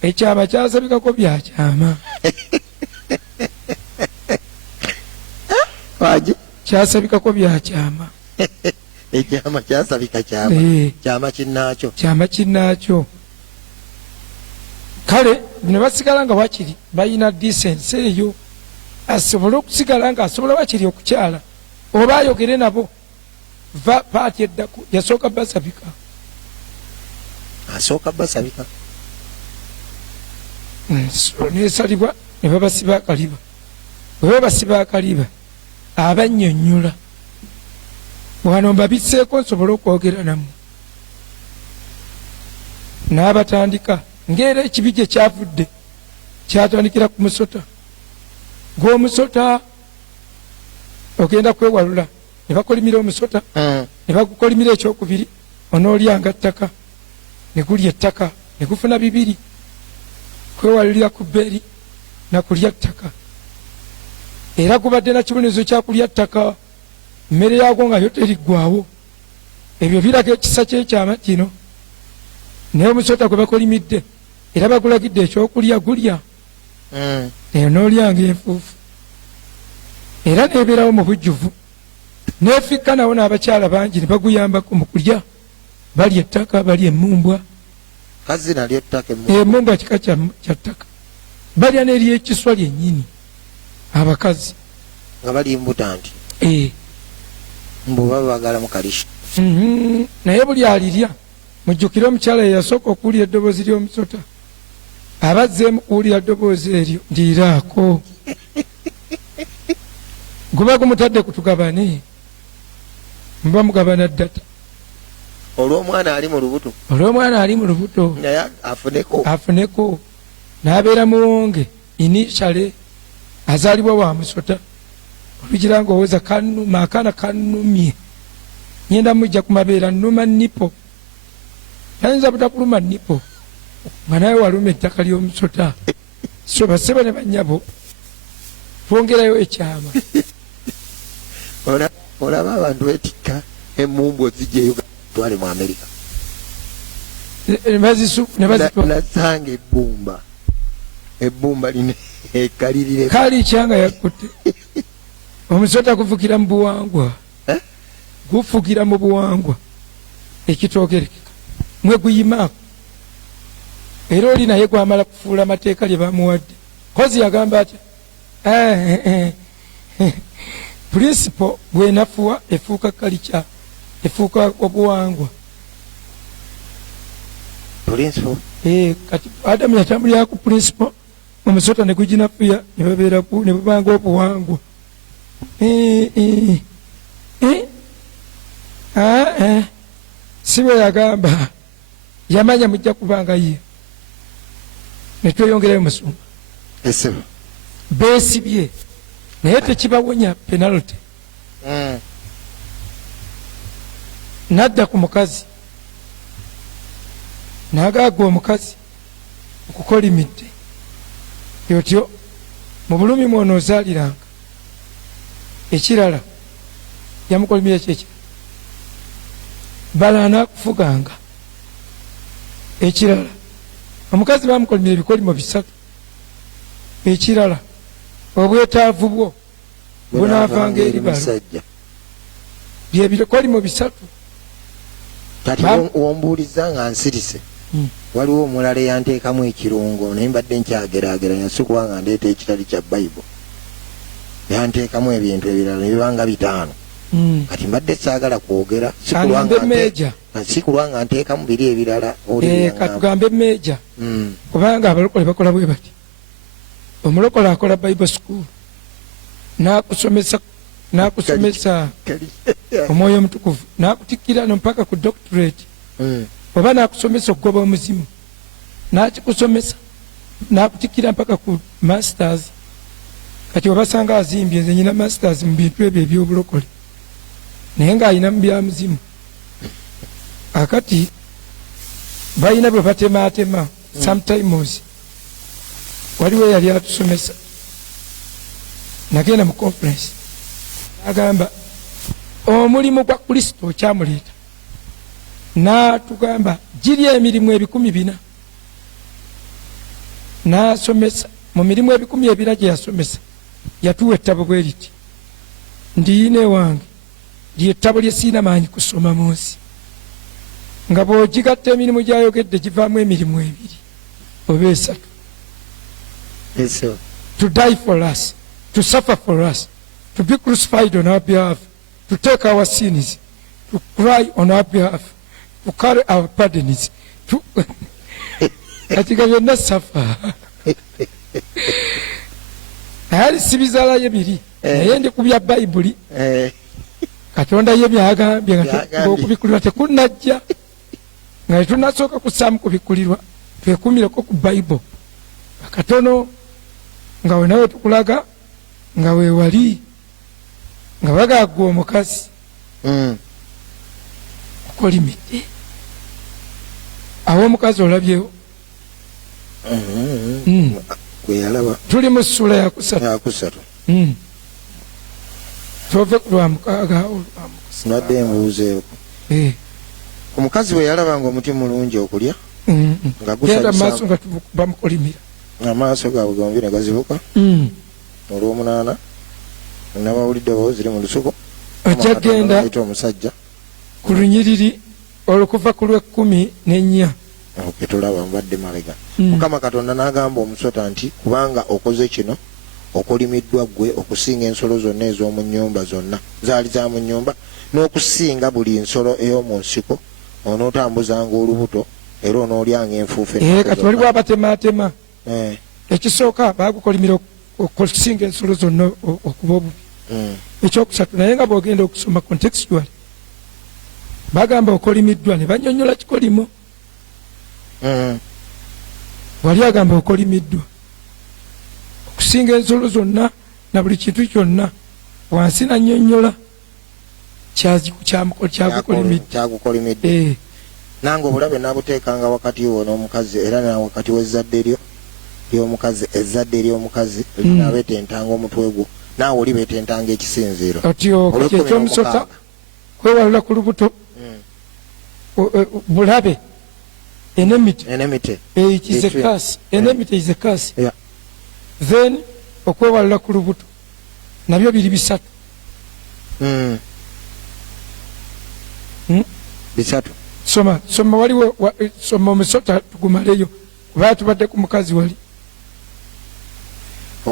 ekyama kyasabikako byakyama kyasabikako byakyama, ekyama kyasabika kyama kinnaakyo. Kale ne basigala nga wakiri balina disensi eyo, asobole okusigala nga asobola wakiri okukyala oba ayogere nabo. Va paati eddako yasooka basabika, nesalibwa ne babasiba akaliba. Bwe babasiba akaliba abannyonnyola wano mbabisseeko nsobole okwogera nammwe, n'abatandika ng'era ekibi gye kyavudde kyatandikira ku musota gw'omusota ogenda kwewalula ne bakolimira omusota ne bagukolimira ekyokubiri onoolyanga ttaka ne gulya ettaka ne gufuna 2 kwewalulira ku bbeeri na kulya ttaka, era gubadde na kibonezo kya kulya ttaka mmere yaako nga yo teriggwawo. Ebyo biraga ekisa kyekyama kino. Naye omusota gwe bakolimidde era bakulagidde ekyokulya gulya. Eyo n'olyanga enfuufu era nebeerawo mu bujjuvu. Neefikka nawo n'abakyala bangi ne baguyambako mu kulya. Balya ettaka, balya emmumbwa. Emmumbwa kika kya ttaka. Balya n'eryekiswa lyennyini abakazi nga bali mbuta nti mbu babagala mu kalisha. Naye buli alirya mujjukire omukyala yeyasooka okuwulira eddoboozi ly'omusota abazzeemu kuwulira ddoboozi eryo ndiiraako guba gumutadde kutugabane muba mugabana ddata olw'omwana ali mu lubuto naye afuneko n'abeera muwonge initiale azaalibwa wa musota olugira ngaowooza kanuma akaana kanumye nyenda mujja ku mabeera nnuma nipo yayinza butakuluma nipo nga naye waluma ettaka ly'omusota so basebo ne bannyabo twongerayo ekyama. Olaba abantu betikka emmumbu ozijja twale mu Amerika nasanga ebbumba lino ekalirire kali kyanga yakutte omusota guvukira mu buwangwa gufugira mu buwangwa ekitoogerekeka mwe guyimaako era oli naye gwamala kufuula amateeka lye bamuwadde kozi yagamba atya principle bwenafuwa efuuka kalica efuuka obuwangwa kati Adamu yatambulira ku principle omusota ne guginafuya ne babeeraku ne bubanga obuwangwa. Si bwe yagamba yamanya mujja kubanga ye ne tweyongerayo musumba beesibye naye tekibawonya penalty. Nadda ku mukazi n'agaagwa omukazi okukolimidde yotyo mu bulumi mwonoozaaliranga ekirala yamukolimira kyekira bala anaakufuganga ekirala omukazi bamukolimira ebikolimo 3 ekirala obwetaavu bwo bunaavanga eri balo byebikolimo 3. Kati wombuuliza nga nsirise waliwo omulala eyanteekamu ekirungo naye mbadde nkyageraageranya si kuba nga ndeeta ekitali kya Bayibuli yanteekamu ebintu ebirala nebibanga 5 kati mbadde saagala kwogera si kulwa nga nteekamu biri ebirala katugambe meeja kubanga abalokole bakola bwe bati omulokole akola Bible school n'akusomesa omwoyo omutukuvu n'akutikkira no mpaka ku doctorate oba n'akusomesa okugoba omuzimu n'akikusomesa n'akutikkira mpaka ku masters. Kati obasanga azimbye nze nyina masters mu bintu ebyo ebyobulokole naye ng'alina mu bya muzimu akati balina bwe batemaatema. Sometimes waliwo yali atusomesa nagenda mu conference agamba omulimu gwa Kristo okyamuleeta n'atugamba giri emirimu 400 n'asomesa mu mirimu 400 gye yasomesa yatuwa ettabo bwe liti ndiyina ewange lyettabo lye siina maanyi kusoma mu nsi nga bw'ogigatta emirimu gy'ayogedde givaamu emirimu 2 oba 3. To die for us, to suffer for us, to be crucified on our behalf, to take our sins, to cry on our behalf, to carry our burdens, to katika byonna suffer. Naye sibizaala ye biri naye ndi ku bya Bayibuli Katonda ye byagambye ng'okubikulirwa tekunnajja nga tetunnasooka kussaamu kubikulirwa twekumireko ku Bayibuli akatono nga we nawe tukulaga nga weewali nga bagaagwa omukazi okukolimidde awo omukazi olabyewo tuli mu ssuula ya 3 tove ku lwamukaaga nadde embuuzeeko omukazi bwe yalaba nga omuti mulungi okulya nga genda maaso nga bamukolimira amaaso gaabwe gombi ne gazibuka olw'omunaana nabawulidde bawoziri mu lusuku ajja genda omusajja ku lunyiriri olukuva ku lw'14 tulaba mbadde mabega mukama katonda n'agamba omusota nti kubanga okoze kino okolimiddwa ggwe okusinga ensolo zonna ez'omu nnyumba zonna zaali za mu nnyumba n'okusinga buli nsolo ey'omu nsiko onootambuzanga olubuto era onoolyanga enfuufu kati waliwo abatemaatema ekisooka baagukolimira okusinga ensolo zonna okuba obubi ekyokusatu naye nga bw'ogenda okusoma contextual bagamba okolimiddwa ne bannyonnyola kikolimo wali agamba okolimiddwa okusinga ensolo zonna na buli kintu kyonna wansi nannyonnyola kyagukolimidde nange obulabe nabuteekanga wakati wo n'omukazi era na wakati w'ezzadde lyo ly'omukazi ezzadde ery'omukazi linaabeetentanga omutwe gwo naawe oli beetentanga ekisinziiro otyo kyekyomusota kwewalula ku lubuto bulabe enmity is a curse. Enmity is a curse. Yeah. Then okwewalula ku lubuto nabyo biri bisatu. Bisatu. Soma waliwo soma omusota tugumaleyo kuba tubadde ku mukazi wali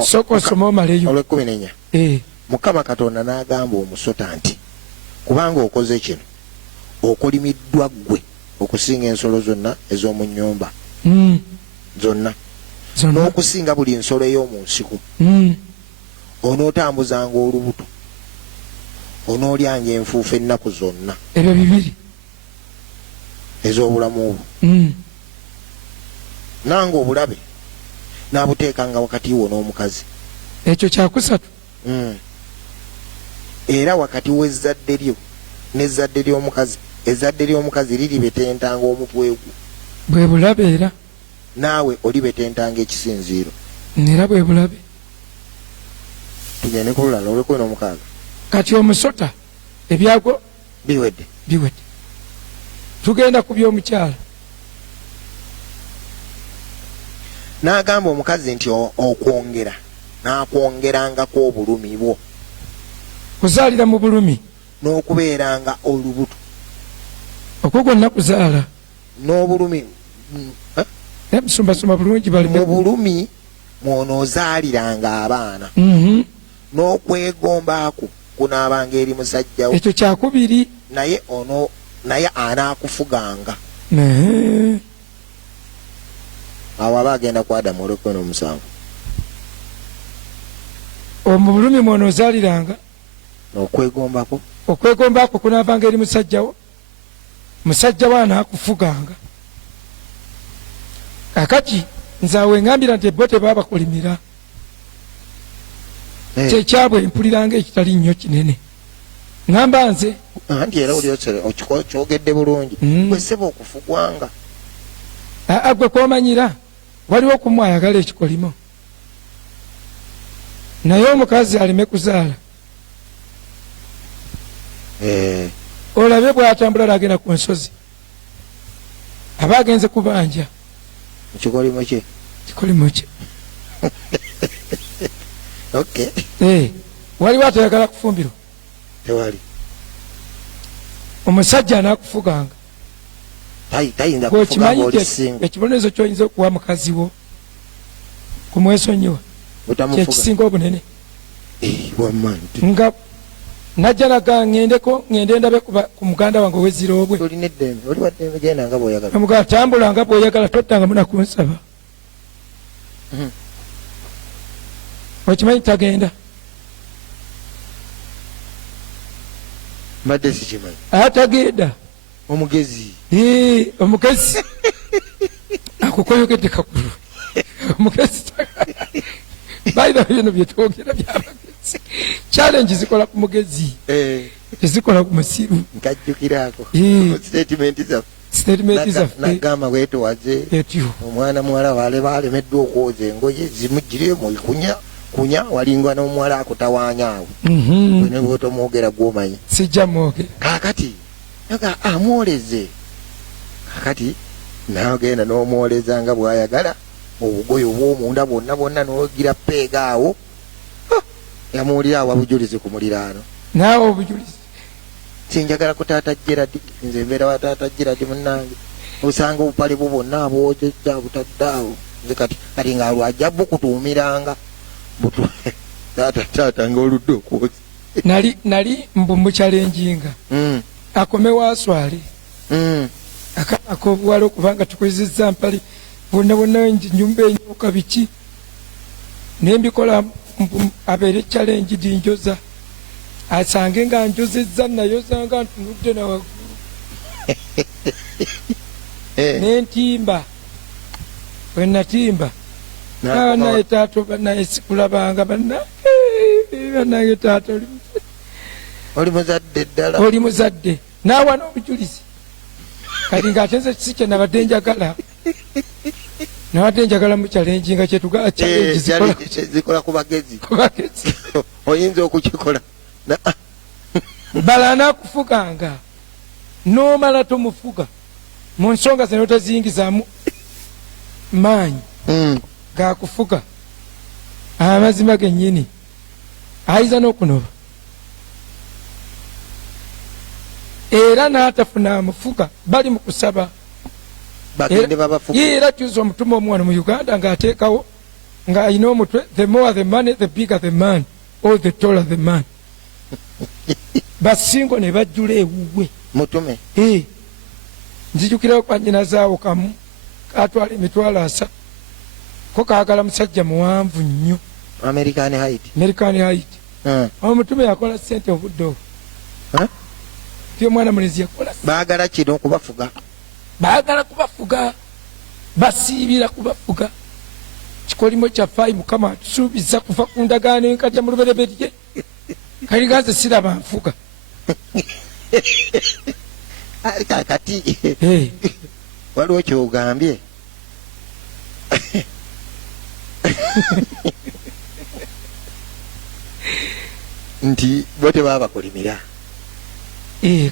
soko soma omaleyo olw'ekumi Mukama Katonda n'agamba omusota nti kubanga okoze kino okolimiddwa ggwe okusinga ensolo zonna ez'omu nnyumba zonna n'okusinga buli nsolo ey'omu nsiko onootambuzanga olubuto onoolyanga enfuufu ennaku zonna ebyo bibiri ez'obulamu obwo nange obulabe n'abuteekanga wakati wo n'omukazi ekyo kyakusatu era wakati w'ezzadde lyo n'ezzadde ly'omukazi ezzadde ly'omukazi liribetentanga omutwe gwo bwe bulabe era naawe olibetentanga ekisinziiro era bwe bulabe tugende ku lulala olw'ekumi n'omukaaga kati omusota ebyago biwedde tugenda ku by'omukyala n'agamba omukazi nti okwongera n'akwongerangako obulumi bwo kuzaalira mu bulumi n'okubeeranga olubuto okwo gwonna kuzaala n'obulumi emusumbasumba bulungi mu bulumi mw'onoozaaliranga abaana n'okwegombaako kunaabanga eri musajjawo ekyo kyakubiri naye anaakufuganga awo aba agenda ku Adamu olw'ekumi n'omusanvu mu bulumi mw'onoozaaliranga okwegombaako kunaavanga eri musajjawo musajjawo anaakufuganga kakati nzaawe ngambira nti ebbo tebaabakolimira kyekyabwe mpuliranga ekitali nnyo kinene ngamba nze anti era kyogedde bulungi kweseba okufugwanga gwe kwomanyira waliwo okumu ayagala ekikolimo naye omukazi aleme kuzaala olabe bw'atambula alagenda ku nsozi aba agenze kubanja kikolimo kye waliwo atayagala kufumbirwa tewali omusajja anaakufuganga okimanyi ekibonerezo kyoyinza okuwa mukazi wo kumwesonyiwa kyekisinga obunene nga najja naga ngende ndabe ku muganda wange ow'eziroobwe omugala tambula nga bw'oyagala tottangamu nakunsaba okimanyi tagenda mbadde sikimanyi atagenda omugezi akukoyogedde kakulu omugezi balina bino byetwogera byabagezi challenge zikola ku mugezi tezikola ku musiru nkajjukirako statement zaffe nagamba bwetowaze omwana muwala wale balemeddwa okwoza engoye zimugire mu ikunya kunya walinga n'omuwala akutawanyaawo ne bwotomwogera gwomanyi sijja mwogera kaakati naga amwoleze kaakati naagenda n'omwoleza nga bw'ayagala obugoye obw'omunda bwonna n'ogira peega awo yamuwulira awo abujulizi ku muliraano naawe obujulizi sinjagala ku taata Gerard nze mbeera wa taata Gerard munnange osanga obupale bwo bwonna abwojejja butadde awo nze kati nga alwajja bukutuumiranga taata ng'oludde okwoza nali mbu mukyalenjinga akomewo aswale akana ak'obuwala okubanga tukozezza mpali bonna nyumba enyuka biki nembikola abeere challenge dinjoza asange nga njozezza nayozanga ntunudde na waggulu nentimba wenatimba naye taato banaye sikulabanga banaye taato oli muzadde ddala oli muzadde naawa n'obujulizi kati ng'ate nze si kye nabadde njagala nabadde njagala mu challenge nga kyetugala challenge zikola ku bagezi oyinza okukikola bala anakufuganga n'omala tomufuga mu nsonga zino toziyingizaamu maanyi gakufuga amazima gennyini ayiza n'okunoba era n'atafuna amufuga bali mu kusaba era kyuza omutuma omwana mu Uganda ng'ateekawo ng'ayina omutwe the more the money the bigger the man or the taller the man basingo ne bajjula ewuwe mutume nzijukirawo kwa nnyinazaawo kamu katwala emitwalo 3 ko kaagala musajja muwanvu nnyo American height omutume yakola ssente obudde obwo ti omwana mulezi yakola baagala kino okubafuga baagala kubafuga basiibira kubafuga kikolimo kyafaayi mukama atusuubiza kuva ku ndagaano enkadya mu lubereberye kaliganze siraba nfuga kakati waliwo kyogambye nti bo tebabakolimira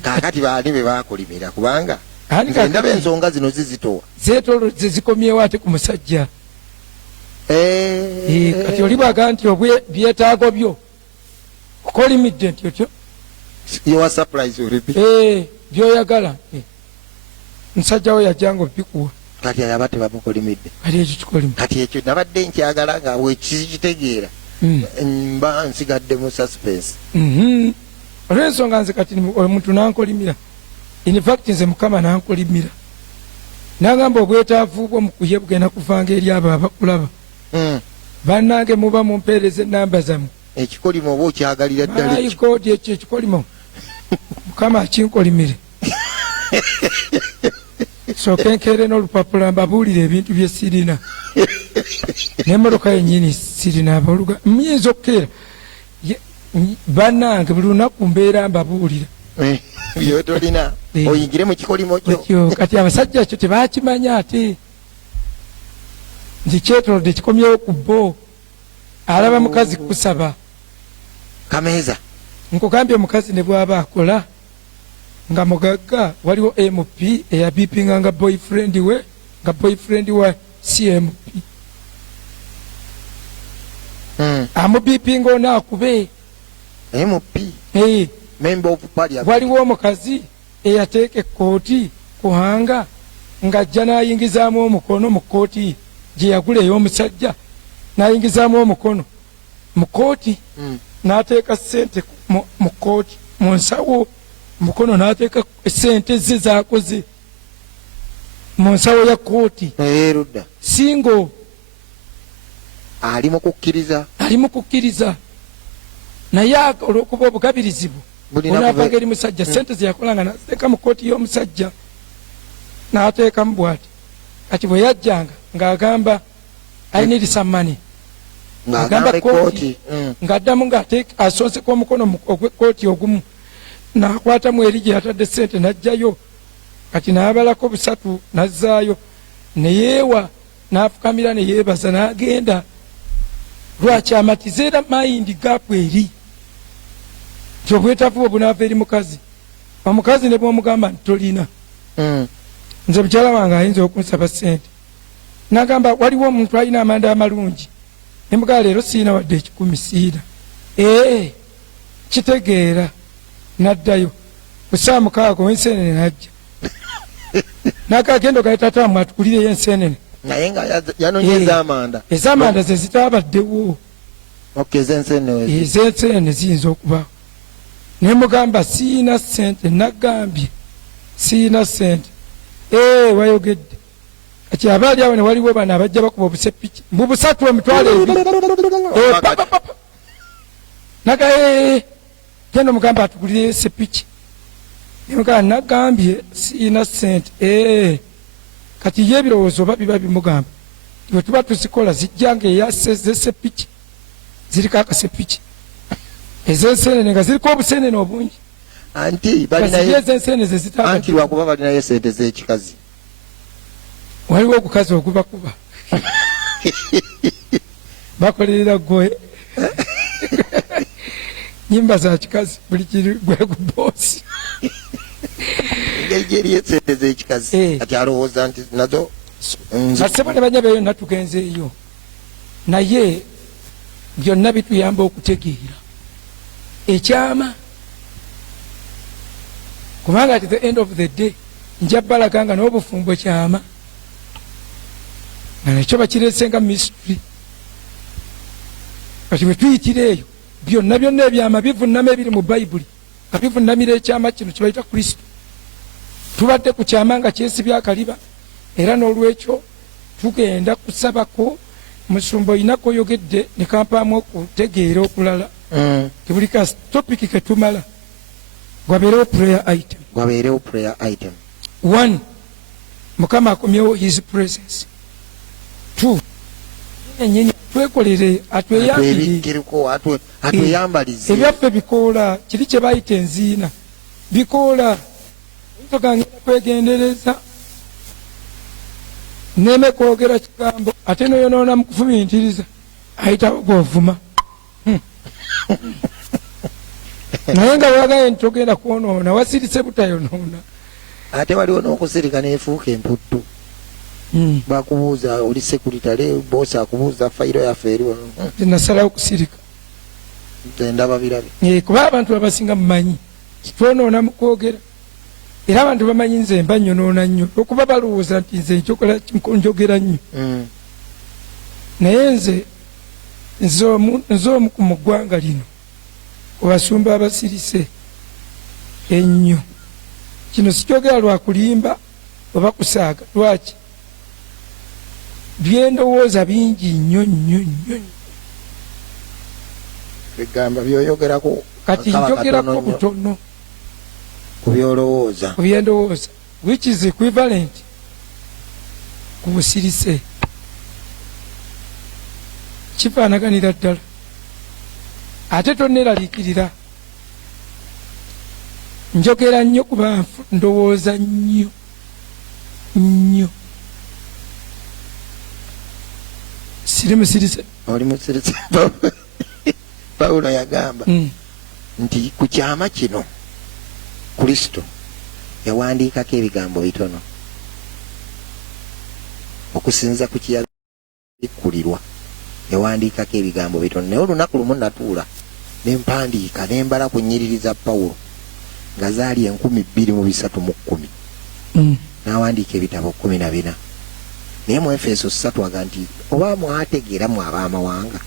kakati baani be bakolimira kubanga ndaba ensonga zino zizitowa zetoloze zikomyewo ate ku musajja kati oli bwaga nti byetaago byo okolimidde nti otyo byoyagala musajja we yajjanga obikuwa kati ayaba tebamukolimidde kati ekyo kikolimu kati ekyo nabadde nkyagala nga bwekikitegeera mba nsigadde mu suspense olw'ensonga nze kati omuntu nankolimira in fact nze mukama nankolimira nagamba obwetaavu bwo mukuye bugenda kuvanga eri abo abakulaba bannange muba mumpeereza enamba zammwe ekikolimo oba okyagalira ddala ekyo ekikolimo mukama akinkolimire sooke nkeere n'olupapula mbabuulire ebintu bye sirina n'emmotoka yennyini sirina abaluga muyinza okukeera bannange buli lunaku mbeera mbabuulira byotolina oyingire mu kikolimo kyo kati abasajja ekyo tebakimanya ate nti kyetolodde kikomyewo ku bo alaba mukazi kusaba kameeza nkugambye omukazi ne bw'aba akola nga mugagga waliwo MP eyabipinga nga boyfriend wa CMP amubipinga ono akube MP member of parliament waliwo omukazi eyateeka ekkooti kuhanga ng'ajja n'ayingizaamu omukono mu kkooti gye yagula ey'omusajja n'ayingizaamu omukono mu kkooti n'ateeka ssente mu kkooti mu nsawo mukono n'ateeka ssente ze zaakoze mu nsawo ya kkooti rudda singo ali mu kukkiriza naye olw'okuba obugabirizibu onaavanga eri musajja ssente ze yakolanga n'ateeka mu kkooti y'omusajja n'ateekamu bw'ati kati bwe yajjanga ng'agamba I need some money ng'agamba kkooti ng'addamu ng'asonseko omukono ogw'ekkooti ogumu n'akwatamu eri gye yatadde ssente n'ajjayo kati n'abalako 3 n'azzaayo ne yeewa n'afukamira ne yeebaza n'agenda lwaki amatiza era mayindi gaapu eri nti obwetavu obunaava eri mukazi omukazi ne bwomugamba nti tolina nze mukyala wange ayinza okunsaba sente nagamba waliwo omuntu alina amanda amalungi nemugaa leero siina wadde ekikumi siina kitegeera naddayo kusaa mukaaga ow'ensenene najja nakagendo gaye tatamu atukulireyo ensenene naye nga yanonyeza amanda ez'amanda ze zitaabaddewo ez'ensenene ziyinza okubawo naye mugamba siina sente nagambye siina sente wayogedde kati abaali awo ne waliwo bano abajja bakuba obusepiki mu busatu emitwalo ebiri naga genda omugamba atugulireyo sepiki nemugaa nagambye siina sente kati ye ebirowoozo oba biba bimugamba bwe tuba tuzikola zijjanga eyasezesepiki ziriko akasepiki ez'ensenene nga ziriko obusenene obungi anti ez'ensenene zezitaanti lwakuba balinayo sente z'ekikazi waliwo ogukazi ogubakuba bakolerera gwe nyimba za kikazi buli kiri gwe guboosi engeri gyeriyo sente z'ekikazi kati alowooza nti nazo asebo ne banya beyo natugenzeeyo naye byonna bituyamba okutegeera ekyama kubanga at the end of the day nja balaga nga n'obufumbo kyama nga nekyo bakireesenga mystery kati bwe tuyitira eyo byonna byonna ebyama bivunnama ebiri mu bayibuli nga bivunnamira ekyama kino kye bayita kristo tubadde ku kyama nga kyesibya akaliba era n'olwekyo tugenda kusabako musumba oyinako oyogedde ne kampaamu okutegeera okulala tebuli ka topiki ketumala gwabeerewo prayer item 1 mukama akomyewo his presence 2 enyenye twekolere atweyambalize ebyaffe bikoola kiri kye bayita enziina bikoola togangera kwegendereza neme kwogera kigambo ate noyonoona mu kufumintiriza ayitawo gwovuma naye nga wagaye nti togenda kwonoona wasirise butayonoona ate waliwo n'okusirika neefuuka emputtu bakubuuza oli sekuritale boosi akubuuza fayiro yaffe eriwo nasalawo kusirika ndaba birabe kuba abantu abasinga mumanyi kitwonoona mu kwogera era abantu bamanyi nze mba nyonoona nnyo okuba balowooza nti nze njogera nnyo naye nze omu mu ggwanga lino obasumba abasirise ennyo kino sikyogera lwakulimba oba kusaaga lwaki byendowooza bingi nnyo nnyo nnyo bigamba byoyogerako kati njogerako butono kubyolowooza kubyendowooza which is equivalent ku busirise kifaanaganira ddala ate tonneraliikirira njogera nnyo kuba ndowooza nnyo nnyo siri musirise oli musirise Pawulo yagamba nti ku kyama kino Kristo yawandiikako ebigambo bitono okusinza ku kiyabikkulirwa yawandiikako ebigambo bitono naye olunaku lumu natuula nempandiika nembala ku nnyiriri za Pawulo nga zaali 2310 n'awandiika ebitabo 14 naye mu Efeso 3 aga nti oba mwategeera mu abaamawanga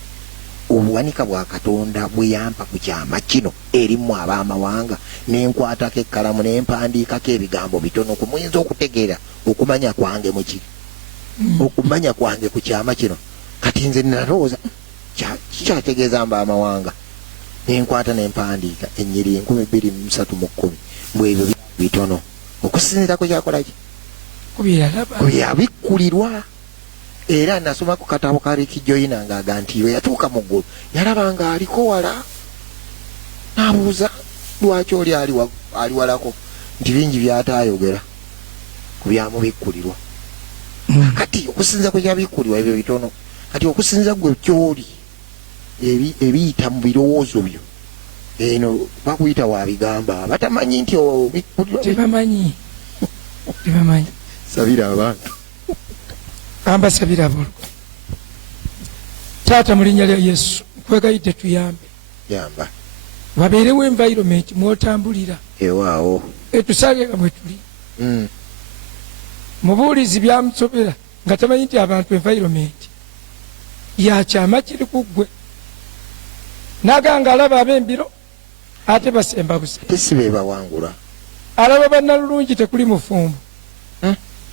obuwanika bwa Katonda bweyampa ku kyama kino eri mu abaamawanga nenkwatako ekkalamu nempandiikako ebigambo bitono kumuyinza okutegeera okumanya kwange mukiri okumanya kwange ku kyama kino kati nze nalowooza kikyategeeza mba amawanga nenkwata nempandiika ennyiri 2310 mbwebyo bitono okusinziira ku kyakolaki kubyabikkulirwa era nasoma ku katabo ka Ricky Joyner ng'aga nti we yatuuka mu ggulu yalaba nga aliko wala n'abuuza lwaki oli ali walako nti bingi byataayogera ku byamubikkulirwa kati okusinza ku byabikkulirwa ebyo bitono kati okusinza gwe kyoli ebiyita mu birowoozo byo eno bakuyita wabigamba batamanyi nti tebamanyi sabira abantu ambasabira abulwa taata mu linnya lya Yesu nkwegayidde tuyambe yamba wabeerewo environment mwotambulira ewaawo etusange nga mwe tuli mubuulizi byamusobera nga tamanyi nti abantu environment yakyama kiri ku ggwe naganga alaba ab'embiro ate basemba busa tesibebawangula alaba bannalulungi tekuli mufumbo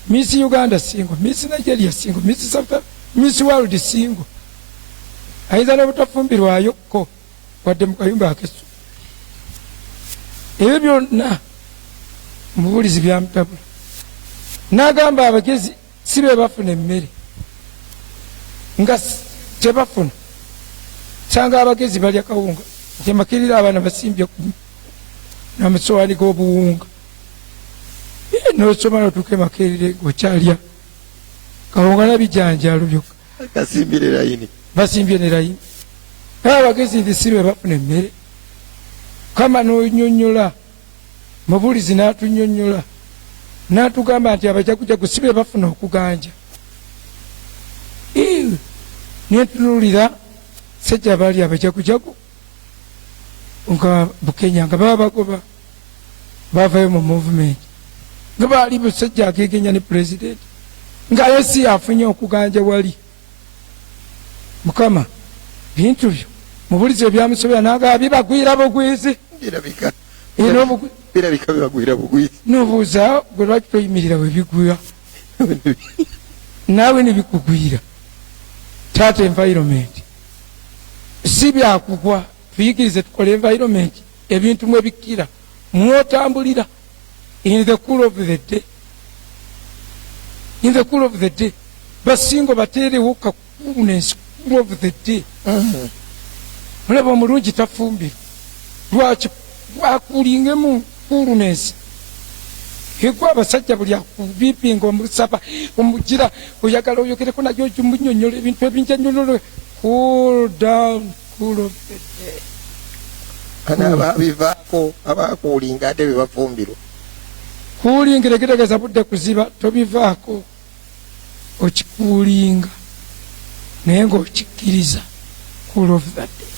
Miss Uganda singo, Miss Nigeria singo, Miss South, Miss World singo. Aiza n'obutafumbirwayo ko wadde mu kayumba akesu. Ebyo byonna mubuulizi byamutabula. N'agamba abagezi si be bafuna emmere nga tebafuna. Sanga abagezi balya kawunga ntemakirira abaana basimbye n'amasowani g'obuwunga. Nosoma notuuka emakerere ng'okyalya kawunga n'ebijanjaalo byokka basimbye ne layini naye abagezi nti si be bafuna emmere kama n'onyonnyola mubuulizi n'atunyonnyola n'atugamba nti abajagujagu si be bafuna okuganja nentunuulira sejja baali abajagujagu nga Bukenya nga baba bagoba bavayo mu movement nga baali musajja agegenya ne pulezidenti ng'aye si afunye okuganja wali mukama bintu byo mubulizi ebyamusobera naga bibagwira bugwizi birabika bibagwira bugwizi nobuuza gwe lwaki toyimirira webigwira naawe nebikugwira taata environment si byakugwa tuyigirize tukole environment ebintu mwebikira mwotambulira in the cool of the day. In the cool of the day. Basingo baterewo kakuulness cool of the day. Mulaba omulungi tafumbira. Lwaki wakulingemu coolness. Higwa abasajja buli akubipinga omusaba omugira oyagala oyogereko nayo munyonyola ebintu ebinjanyololo cool down cool of the day. Ana abivaako abakuulinga ate bebafumbirwa. Kuulingira gerageza budde kuziba tobivaako okikuulinga naye ng'okikkiriza cool of that day.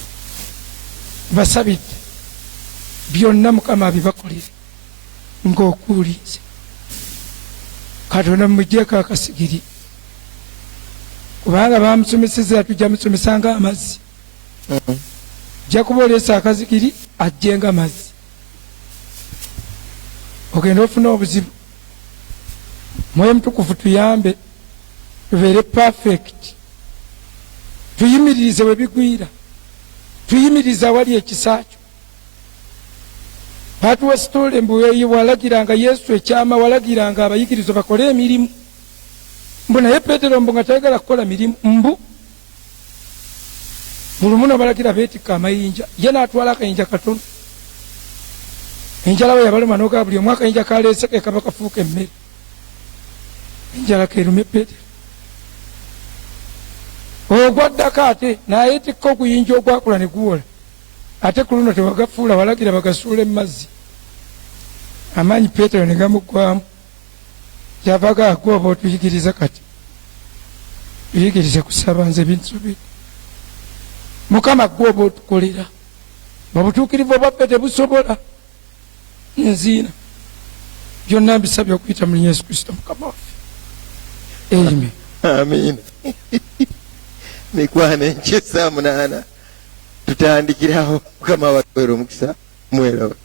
Basabidde byonna Mukama abibakolere ng'okuulinze Katonda mumugyeko akasigiri kubanga bamusomeseza tujja musomesanga amazzi jja kuba oleesa akazigiri ajjenga amazzi ogenda ofuna obuzibu Mwoyo Mutukuvu tuyambe tubeere perfect tuyimiririze we bigwira tuyimirize awali ekisakyo batuwa sitole mbu walagiranga Yesu ekyama walagiranga abayigirizo bakole emirimu mbu naye Peetero mbu nga tayagala kukola mirimu mbu buli muno balagira beetikka amayinja ye n'atwala akayinja katono enjala we yabaluma n'ogaa buli omwaka akayinja kaleese ke kaba kafuuka emmere enjala keerume Peetero ogwaddako ate nayeetikka oguyinja ogwakula ne guwola ate ku luno tewagafuula walagira bagasuule mu mazzi amaanyi Peetero ne gamuggwamu kyava gaagooba otuyigiriza kati tuyigirize kusaba nze binsobera Mukama gw'oba otukolera babutuukirivu obwaffe tebusobola nziina byonna mbisabye okuyita mu linnya Yesu Kristo Mukama waffe amen amin mikwano enkyesa 8 tutandikirawo Mukama watwera omukisa mwerawo